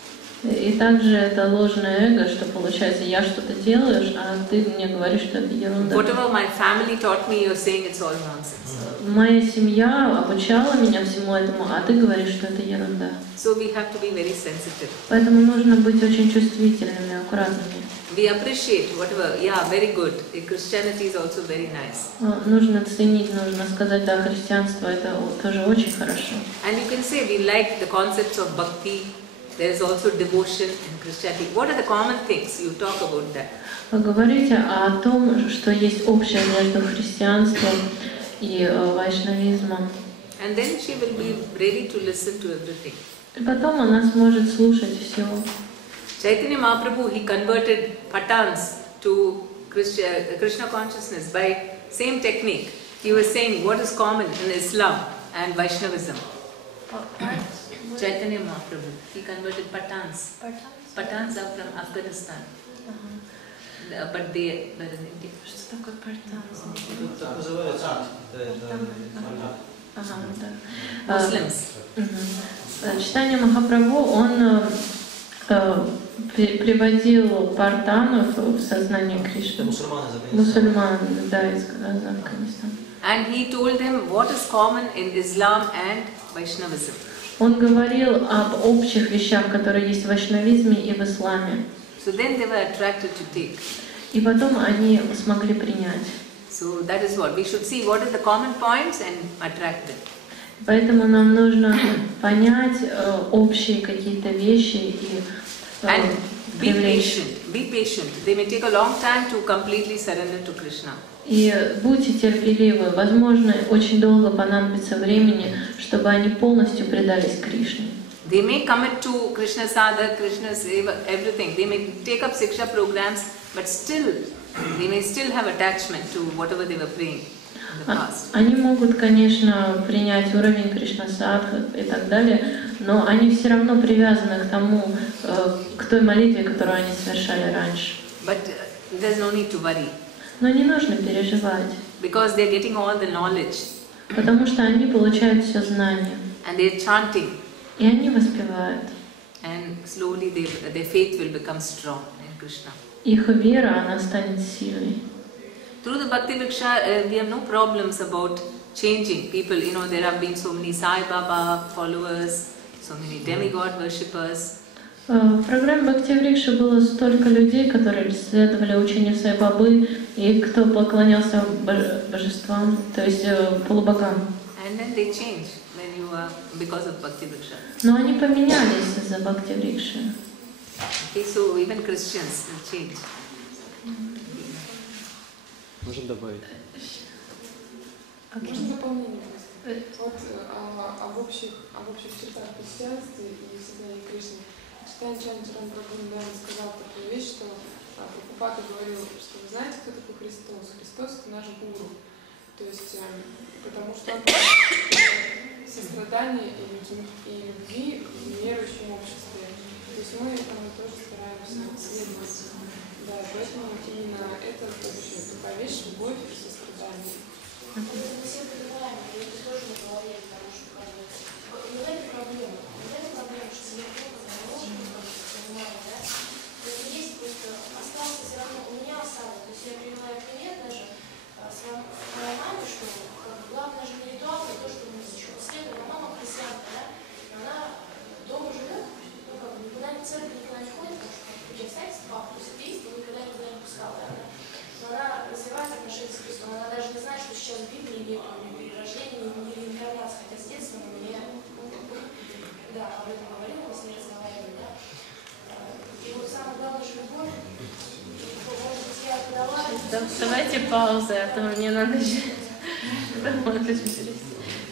И также это ложное эго, что получается, я что-то делаешь, а ты мне говоришь, что это ерунда. Whatever my family taught me, you're saying it's all nonsense. Моя семья обучала меня всему этому, а ты говоришь, что это ерунда. So we have to be very sensitive. Поэтому нужно быть очень чувствительными, аккуратными. We appreciate whatever, yeah, very good. Christianity is also very nice. Нужно ценить, нужно сказать, да, христианство это тоже очень хорошо. And you can say we like the concepts of bhakti. There is also devotion in Christianity. What are the common things? You talk about that. Вы говорите о том, что есть общее между христианством и вайшнавизмом. And then she will be ready to listen to everything. И потом она сможет слушать все. Chaitanya Mahaprabhu, he converted Pathans to Krishna consciousness by same technique. He was saying what is common in Islam and Vaishnavism. Chaitanya Mahaprabhu, he converted Pathans. Pathans are from Afghanistan. But they were in India. Что такое партанцы? Так называется. Muslims. Читание Махапрабху, он приводил партанов в сознание Кришны. Мусульман, да, из Афганистана. And he told them what is common in Islam and Vaishnavism. Он говорил об общих вещах, которые есть в вайшнавизме и в исламе. So then they were attracted to take. И потом они смогли принять. So that is what we should see. What are the common points and attract them. Поэтому нам нужно понять общие какие-то вещи и привлечь. Be patient. They may take a long time to completely surrender to Krishna. И будьте терпеливы. Возможно, очень долго понадобится времени, чтобы они полностью предались Кришне. They may commit to Krishna Sadhak, Krishna Seva, everything. They may take up Siksha programs, but still, they may still have attachment to whatever they were praying. in the past. Они могут, конечно, принять уровень Кришна-садха и так далее, но они все равно привязаны к тому, к той молитве, которую они совершали раньше. But there's no need to worry, Но не нужно переживать, because they're getting all the knowledge потому что они получают все знания, and they're chanting, и они воспевают. and slowly their faith will become strong in Krishna. Их вера, она станет сильной. Through the Bhakti Vriksha, we have no problems about changing people. You know, there have been so many Sai Baba followers, so many demigod worshippers. В программе Бхакти Врикша было столько людей, которые следовали учению Сай Бабы, и кто поклонялся божествам, то есть полубогам. And then they change when you are, because of Bhakti Vriksha. Но они поменялись из-за Бхакти Врикши. Okay, so even Christians will change. Можно добавить? Можно дополнение просто? Вот об общих чертах христианства и сознания Кришны. Читание Чанчаран Прабху недавно сказал такую вещь, что Прабхупада говорил, что вы знаете, кто такой Христос? Христос — это наш гуру. То есть, потому что он сострадание и любви в неверующем обществе. То есть мы этому тоже стараемся следовать. Да, поэтому именно это общая такая вещь, любовь и сострадание. Мы все понимаем, и это тоже не говорили, потому что но это проблема. Что телефон, понимаем, да? Это есть, просто остался все равно, у меня осталось. То есть я привела пример даже своей маме, что главное же не ритуал, а то, что мы следуем. Мама христианка, да? Она дома живет, ну как бы никуда в церковь никуда не ходит, потому что путь обстоятельства, то есть атеист, никогда не пускала, да? Но она развивает отношения с Христом, она даже не знает, что сейчас в Библии нет ни перерождения, ни реинкарнации, хотя с детства мне, да, об этом говорила, мы с ней разговаривали, да. И вот самое главное же любовь, может быть, я подала... Давайте паузу, а то мне надо еще...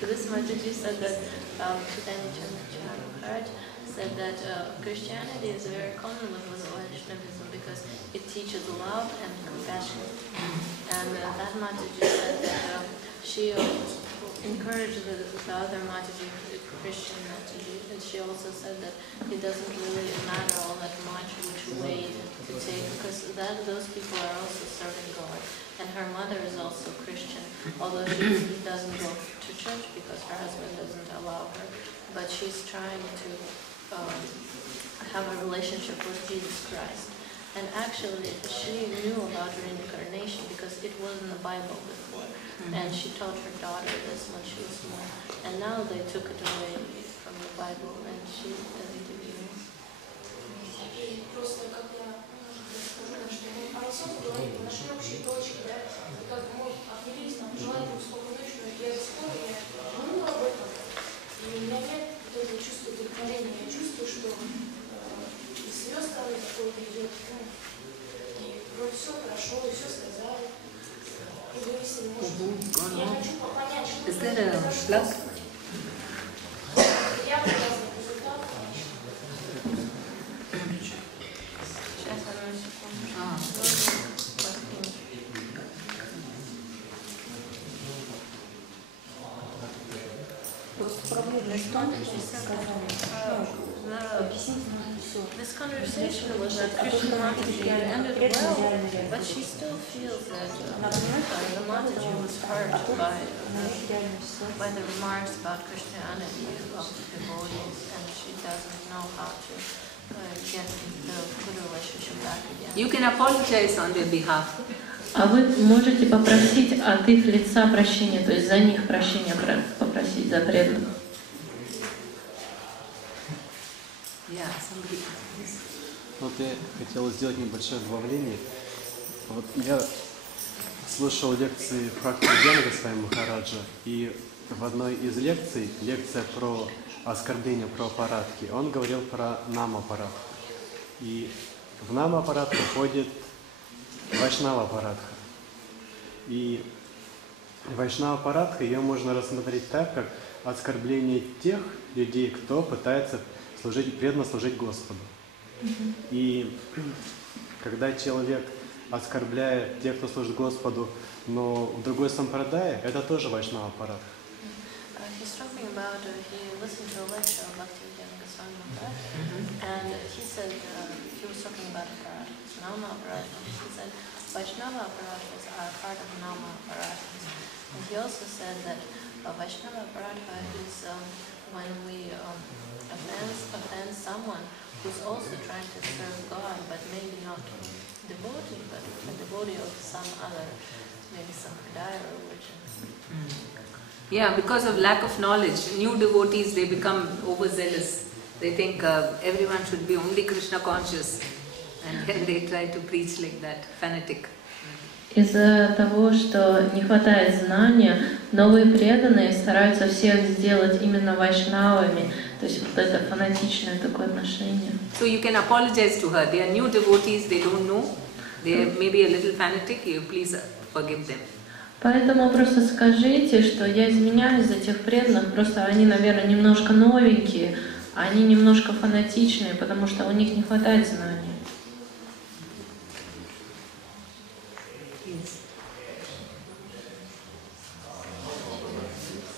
This Mataji said that Chaitanya Chandra Maharaj said that Christianity is very common with Vaishnavism because it teaches love and compassion. And that Mataji said that she encouraged the other Mataji, Christian Mataji, and she also said that it doesn't really matter all that much which way to take because those people are also serving God. And her mother is also Christian, although she doesn't go to church because her husband doesn't allow her. But she's trying to have a relationship with Jesus Christ. And actually, she knew about reincarnation because it was in the Bible before. And she told her daughter this when she was small. And now they took it away from the Bible and she doesn't even know. И просто когда скажу, что мы о всем говорим, наши общие точки, да, как мы обнялись, нам желаем сколько ночью, я до сих пор думаю об этом. И у меня нет вот этого чувства удовлетворения, я чувствую, что из слез стало какое-то идет, и вроде все хорошо, и все сказали, и вывесили, может быть. Я хочу понять, что это произошло. Я показываю результат. Сейчас, одну секунду. Просто проблема в том, что сказали, объяснить нужно все. This conversation was that Krishna Mataji ended well, but she still feels that the Mataji was hurt by the remarks about Christianity of the devotees, and she doesn't know how to get the good relationship back again. You can apologize on their behalf. А вы можете попросить от их лица прощения, то есть за них прощения попросить, за преданных. Вот я хотел сделать небольшое добавление. Вот я слушал лекции Бхакти Винода Госвами Махараджа, и в одной из лекций, лекция про оскорбление Прабхупадки, он говорил про нам-аппарат. И в нам-аппарат входит Вайшнава-аппаратха. И Вайшнава-аппаратха, ее можно рассмотреть так, как оскорбление тех людей, кто пытается преданно служить Господу. И когда человек оскорбляя тех, кто служит Господу, но в другой сампрадае это тоже вайшнава аппарат. He's talking about, he listened to a lecture of Bhaktivedanta Goswami Maharaj, and he said, he was talking about apparat, Nama apparat, and he said, Vaishnava apparatas are part of Nama apparatus. And he also said that Vaishnava apparata is when we offend someone who's also trying to serve God, but maybe not devotee, but a devotee of some other, maybe some Sampradaya religion. Yeah, because of lack of knowledge, new devotees, they become overzealous. They think everyone should be only Krishna conscious, and then they try to preach like that, fanatic. Из-за того, что не хватает знания, новые преданные стараются всех сделать именно вайшнавами, то есть вот это фанатичное такое отношение. So you can apologize to her. They are new devotees, they don't know, they may be a little fanatic, you please forgive them. Поэтому просто скажите, что я извиняюсь за тех преданных, просто они, наверное, немножко новенькие, они немножко фанатичные, потому что у них не хватает знаний.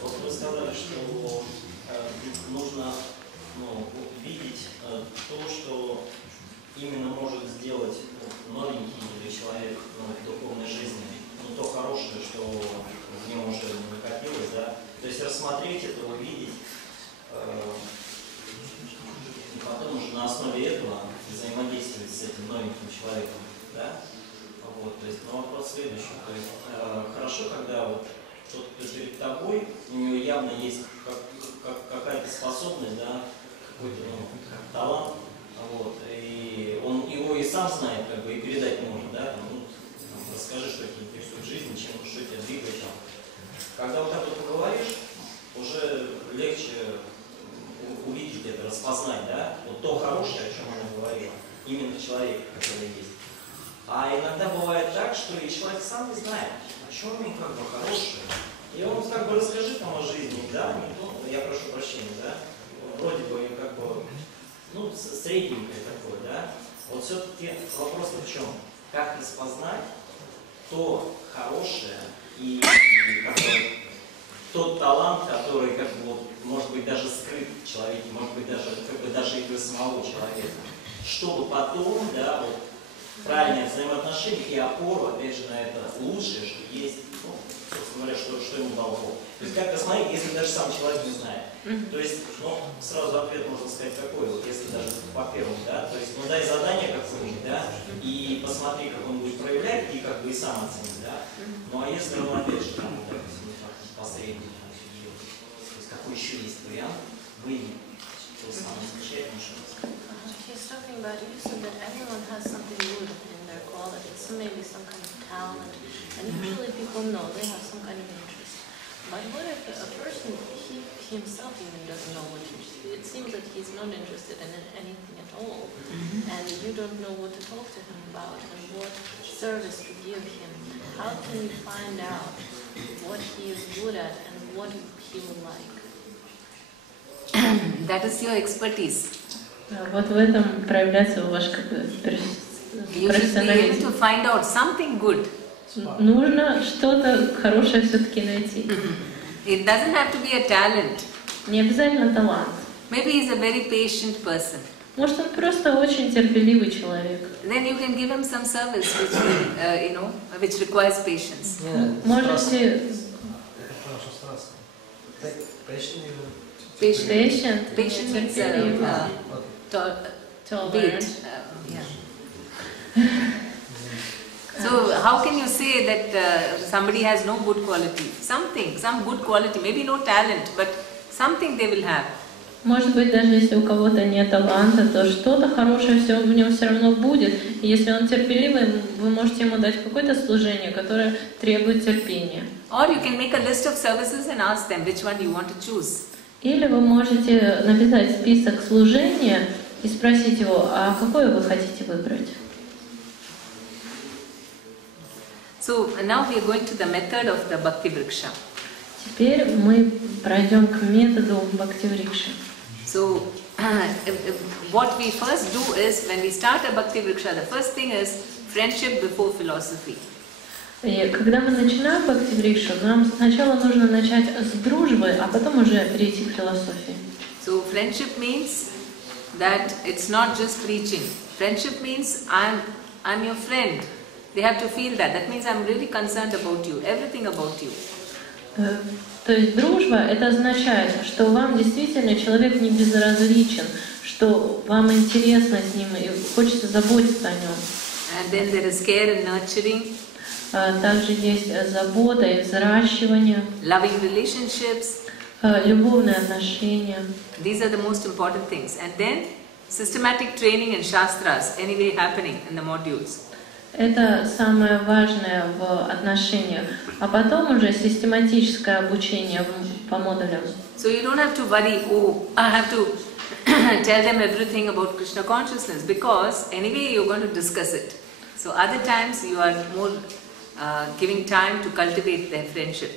Вот вы сказали, что нужно видеть то, что именно может сделать новенький или человек в духовной жизни. То хорошее, что в нем уже накопилось, да, то есть рассмотреть это, увидеть, и потом уже на основе этого взаимодействовать с этим новеньким человеком, да, вот, то есть, вопрос следующий, то есть, хорошо, когда вот тот, кто перед тобой, у него явно есть какая-то способность, да, какой-то, талант, вот, и он его и сам знает, как бы, и передать может, да, расскажи, что тебя интересует в жизни, что тебя двигает там. Когда вот так вот поговоришь, уже легче увидеть это, распознать, да, вот то хорошее, о чем она говорила, именно в человеке, который есть. А иногда бывает так, что и человек сам не знает, о чем ему как бы хорошее. И он как бы расскажи там о жизни, да, не то, я прошу прощения, да, вроде бы как бы, средненькое такое, да. Вот все-таки вопрос в чем? Как распознать то хорошее и тот талант, который как бы, может быть даже скрыт в человеке, может быть даже и для самого человека, чтобы потом, да, вот, правильное взаимоотношение и опору, опять же, на это лучшее, что есть, собственно говоря, что ему дал Бог. То есть как посмотреть, если даже сам человек не знает. То есть, сразу ответ можно сказать какой, вот если даже по первому, да, то есть, дай задание какое-нибудь, да, и посмотри, как он будет проявлять, и как бы и сам оценить, да. А если он опять же там, допустим, посредник, то есть какой еще есть вариант выявить то самое замечательное, что He's talking about, you said that everyone has something good in their qualities, so maybe some kind of talent, and usually people know they have some kind of interest. But what if a person, he himself even doesn't know what it seems that he's not interested in anything at all, and you don't know what to talk to him about and what service to give him. How can you find out what he is good at and what he would like? That is your expertise. Вот в этом проявляется ваш профессионализм. To find out something good. Нужно что-то хорошее все-таки найти. It doesn't have to be a talent. Не обязательно талант. Maybe he's a very patient person. Может, он просто очень терпеливый человек. Then you can give him some service which will, which requires patience. Можете... Patient means tolerant. So how can you say that somebody has no good quality? Some good quality, maybe no talent, but something they will have. Может быть, даже если у кого-то нет таланта, то что-то хорошее в нем все равно будет. И если он терпеливый, вы можете ему дать какое-то служение, которое требует терпения. Or you can make a list of services and ask them which one you want to choose. Или вы можете написать список служения и спросить его, а какое вы хотите выбрать? So now we are going to the method of the Bhakti Vriksha. Теперь мы пройдем к методу Бхакти-врикши. So what we first do is, when we start a Bhakti Vriksha, the first thing is, friendship before philosophy. И когда мы начинаем Бхактиврикшу, нам сначала нужно начать с дружбы, а потом уже перейти к философии. So friendship means that it's not just preaching. Friendship means I'm your friend. They have to feel that. That means I'm really concerned about you, everything about you. То есть дружба — это означает, что вам действительно человек не безразличен, что вам интересно с ним и хочется заботиться о нем. And then there is care and nurturing. Также есть забота и взращивание, loving relationships, любовные отношения. These are the most important things. And then systematic training in shastras anyway happening in the modules. Это самое важное в отношениях. А потом уже систематическое обучение по модулям. So you don't have to worry, oh, I have to tell them everything about Krishna consciousness, because anyway you're going to discuss it. So other times you are more giving time to cultivate their friendship.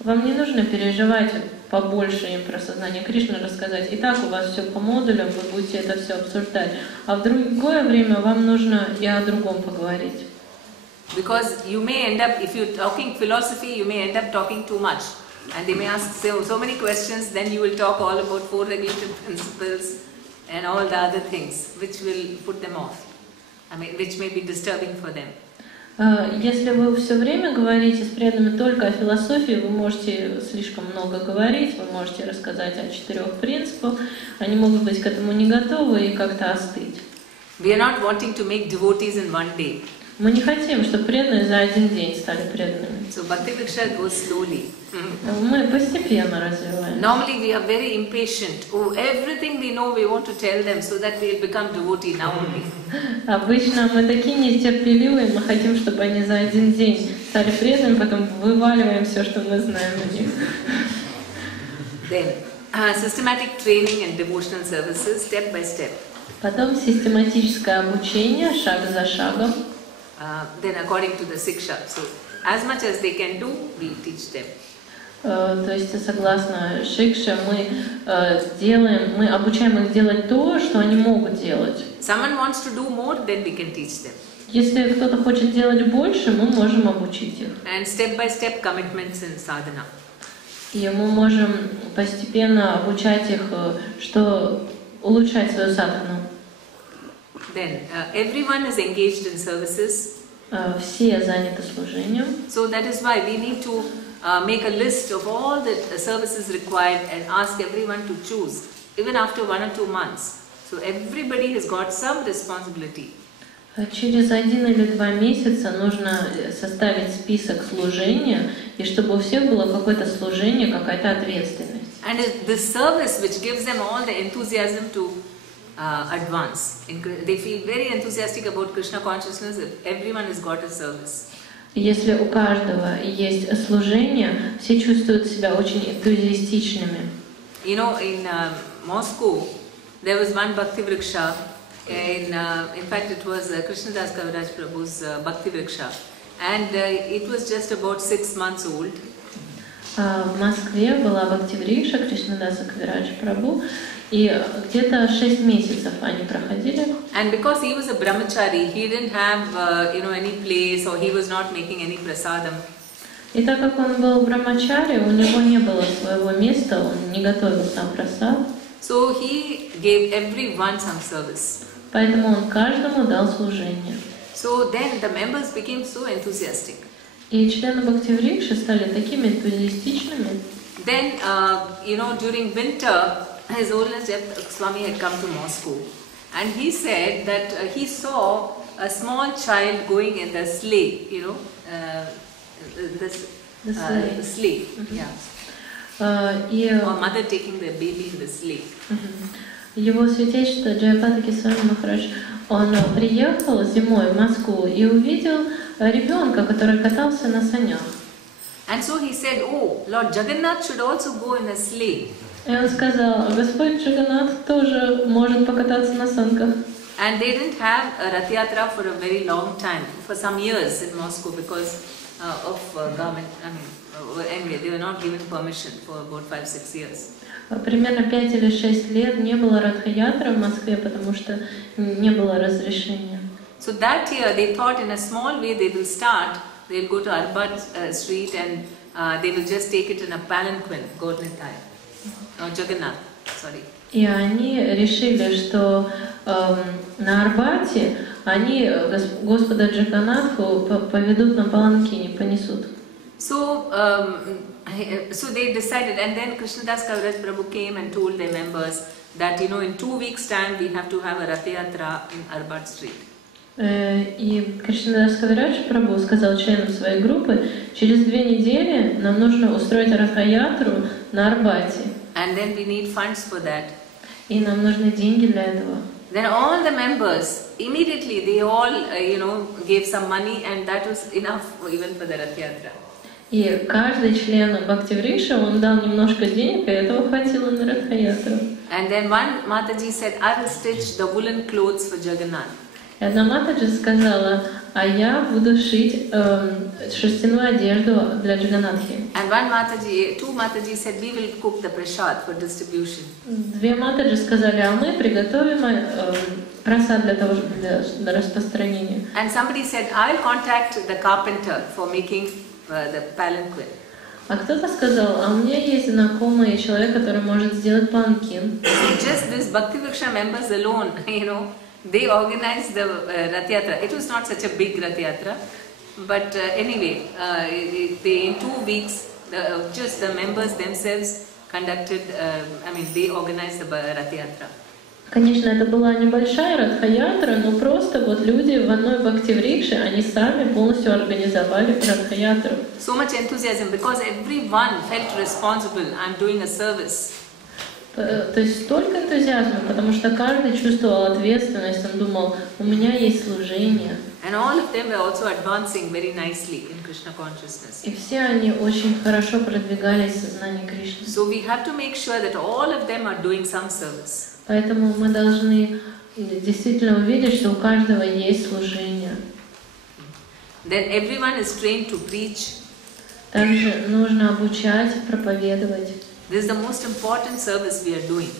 Вам не нужно переживать побольше им про сознание Кришны рассказать. И так у вас все по модулям, вы будете это все обсуждать. А в другое время вам нужно и о другом поговорить. Because you may end up, if you're talking philosophy, you may end up talking too much. And they may ask so many questions, then you will talk all about 4 regulative principles and all the other things, which will put them off. I mean, which may be disturbing for them. Если вы все время говорите с преданными только о философии, вы можете слишком много говорить, вы можете рассказать о 4 принципах, они могут быть к этому не готовы и как-то остыть. We are not wanting to make devotees in one day. Мы не хотим, чтобы преданные за один день стали преданными. So Bhakti-vriksha goes slowly. Мы постепенно развиваем. Normally we are very impatient. Oh, everything we know we want to tell them so that they'll become devotee now only. Обычно мы такие нетерпеливые, мы хотим, чтобы они за один день стали преданными, потом вываливаем все, что мы знаем о них. Then, systematic training and devotional services, step by step. Потом систематическое обучение, шаг за шагом. Then according to the siksha. So, as much as they can do, we teach them. То есть, согласно шикше, мы обучаем их делать то, что они могут делать. Someone wants to do more, then we can teach them. Если кто-то хочет делать больше, мы можем обучить их. And step by step commitments in sadhana. И мы можем постепенно обучать их, что улучшать свою садхану. Then everyone is engaged in services. Все заняты служением. So that is why we need to make a list of all the services required and ask everyone to choose, even after 1 or 2 months. So everybody has got some responsibility. Через 1 или 2 месяца нужно составить список служения, и чтобы у всех было какое-то служение, какая-то ответственность. And it's the service which gives them all the enthusiasm to advance. They feel very enthusiastic about Krishna consciousness if everyone has got a service. Если у каждого есть служение, все чувствуют себя очень энтузиастичными. You know, in Moscow, there was one Bhakti-vriksha. In fact, it was Krishnadas Kaviraj Prabhu's Bhakti-vriksha. And it was just about 6 months old. В Москве была Бхакти-врикша Кришнадаса Кавирадж Прабhu, и где-то 6 месяцев они проходили. And because he was a brahmachari, he didn't have any place, or he was not making any prasadam. И так как он был брамачари, у него не было своего места, он не готовил сам прасад. So he gave everyone some service. Поэтому он каждому дал служение. So then the members became so enthusiastic. И члены Бхакти-врикши стали такими энтузиастичными. Then, during winter, His Holiness Swami had come to Moscow, and he said that he saw a small child going in the sleigh, the sleigh, or mother taking the baby in the sleigh. Его святейшество Джайапатаки Свами Махарадж, он приехал зимой в Москву и увидел ребенка, который катался на санях. And so he said, "Oh, Lord Jagannath should also go in a sleigh." И он сказал, Господь Джаганнат тоже может покататься на санках. And they didn't have a Rath Yatra for a very long time, for some years in Moscow, because of government. Anyway, they were not given permission for about 5-6 years. Примерно 5 или 6 лет не было Радха-ятры в Москве, потому что не было разрешения. So that year they thought in a small way they will start, they will go to Arbat street and they will just take it in a palanquin, Gaurnitai, or Jagannath, sorry. И они решили, что на Арбате они Господа Джаганнатху поведут на паланкине, понесут. So, so they decided, and then Krishnadas Kaviraj Prabhu came and told their members that, you know, in 2 weeks' time we have to have a Rath Yatra in Arbat street. И Кришнадас Кавирадж Прабху сказал членам своей группы, через 2 недели нам нужно устроить Ратха-ятру на Арбате. And then we need funds for that. И нам нужны деньги для этого. Then all the members, immediately they all, you know, gave some money and that was enough even for the Rath Yatra. И каждый член Бхактивриша, он дал немножко денег, и этого хватило на Ратха-ятру. And then one Mataji said, I will stitch the woolen clothes for Jagannath. И одна Матаджи сказала, а я буду шить шерстяную одежду для Джаганнатхи. And two Mataji said, we will cook the prasad for distribution. 2 Матаджи сказали, а мы приготовим прасад для того, для распространения. And somebody said, I'll contact the carpenter for making the palanquin. А кто-то сказал, а у меня есть знакомый человек, который может сделать паланкин. Just this Bhaktivriksha members alone, you know, they organized the Rath Yatra. It was not such a big Rath Yatra, but anyway, they in 2 weeks, just the members themselves conducted, they organized the Rath Yatra. Конечно, это была небольшая Радха-ятра, но просто вот люди в одной Бхактиврикше, они сами полностью организовали Радха-ятру. So much enthusiasm because everyone felt responsible. I'm doing a service. То есть столько энтузиазма, потому что каждый чувствовал ответственность, он думал, у меня есть служение. And all of them were also advancing very nicely in Krishna consciousness. И все они очень хорошо продвигались в сознании Кришны. So we have to make sure that all of them are doing some service. Поэтому мы должны действительно увидеть, что у каждого есть служение. Then everyone is trained to preach. Также нужно обучать, проповедовать. This is the most important service we are doing.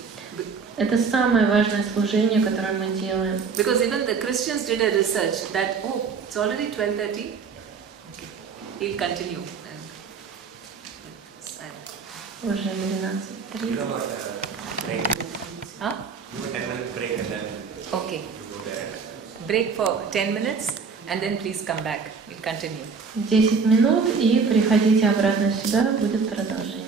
Это самое важное служение, которое мы делаем. Because even the Christians did a research that, it's already 12:30. Okay. He'll continue. Уже 12:30. Huh? Okay. Break for 10 minutes and then please come back. We'll continue. 10 минут и приходите обратно сюда, будет продолжение.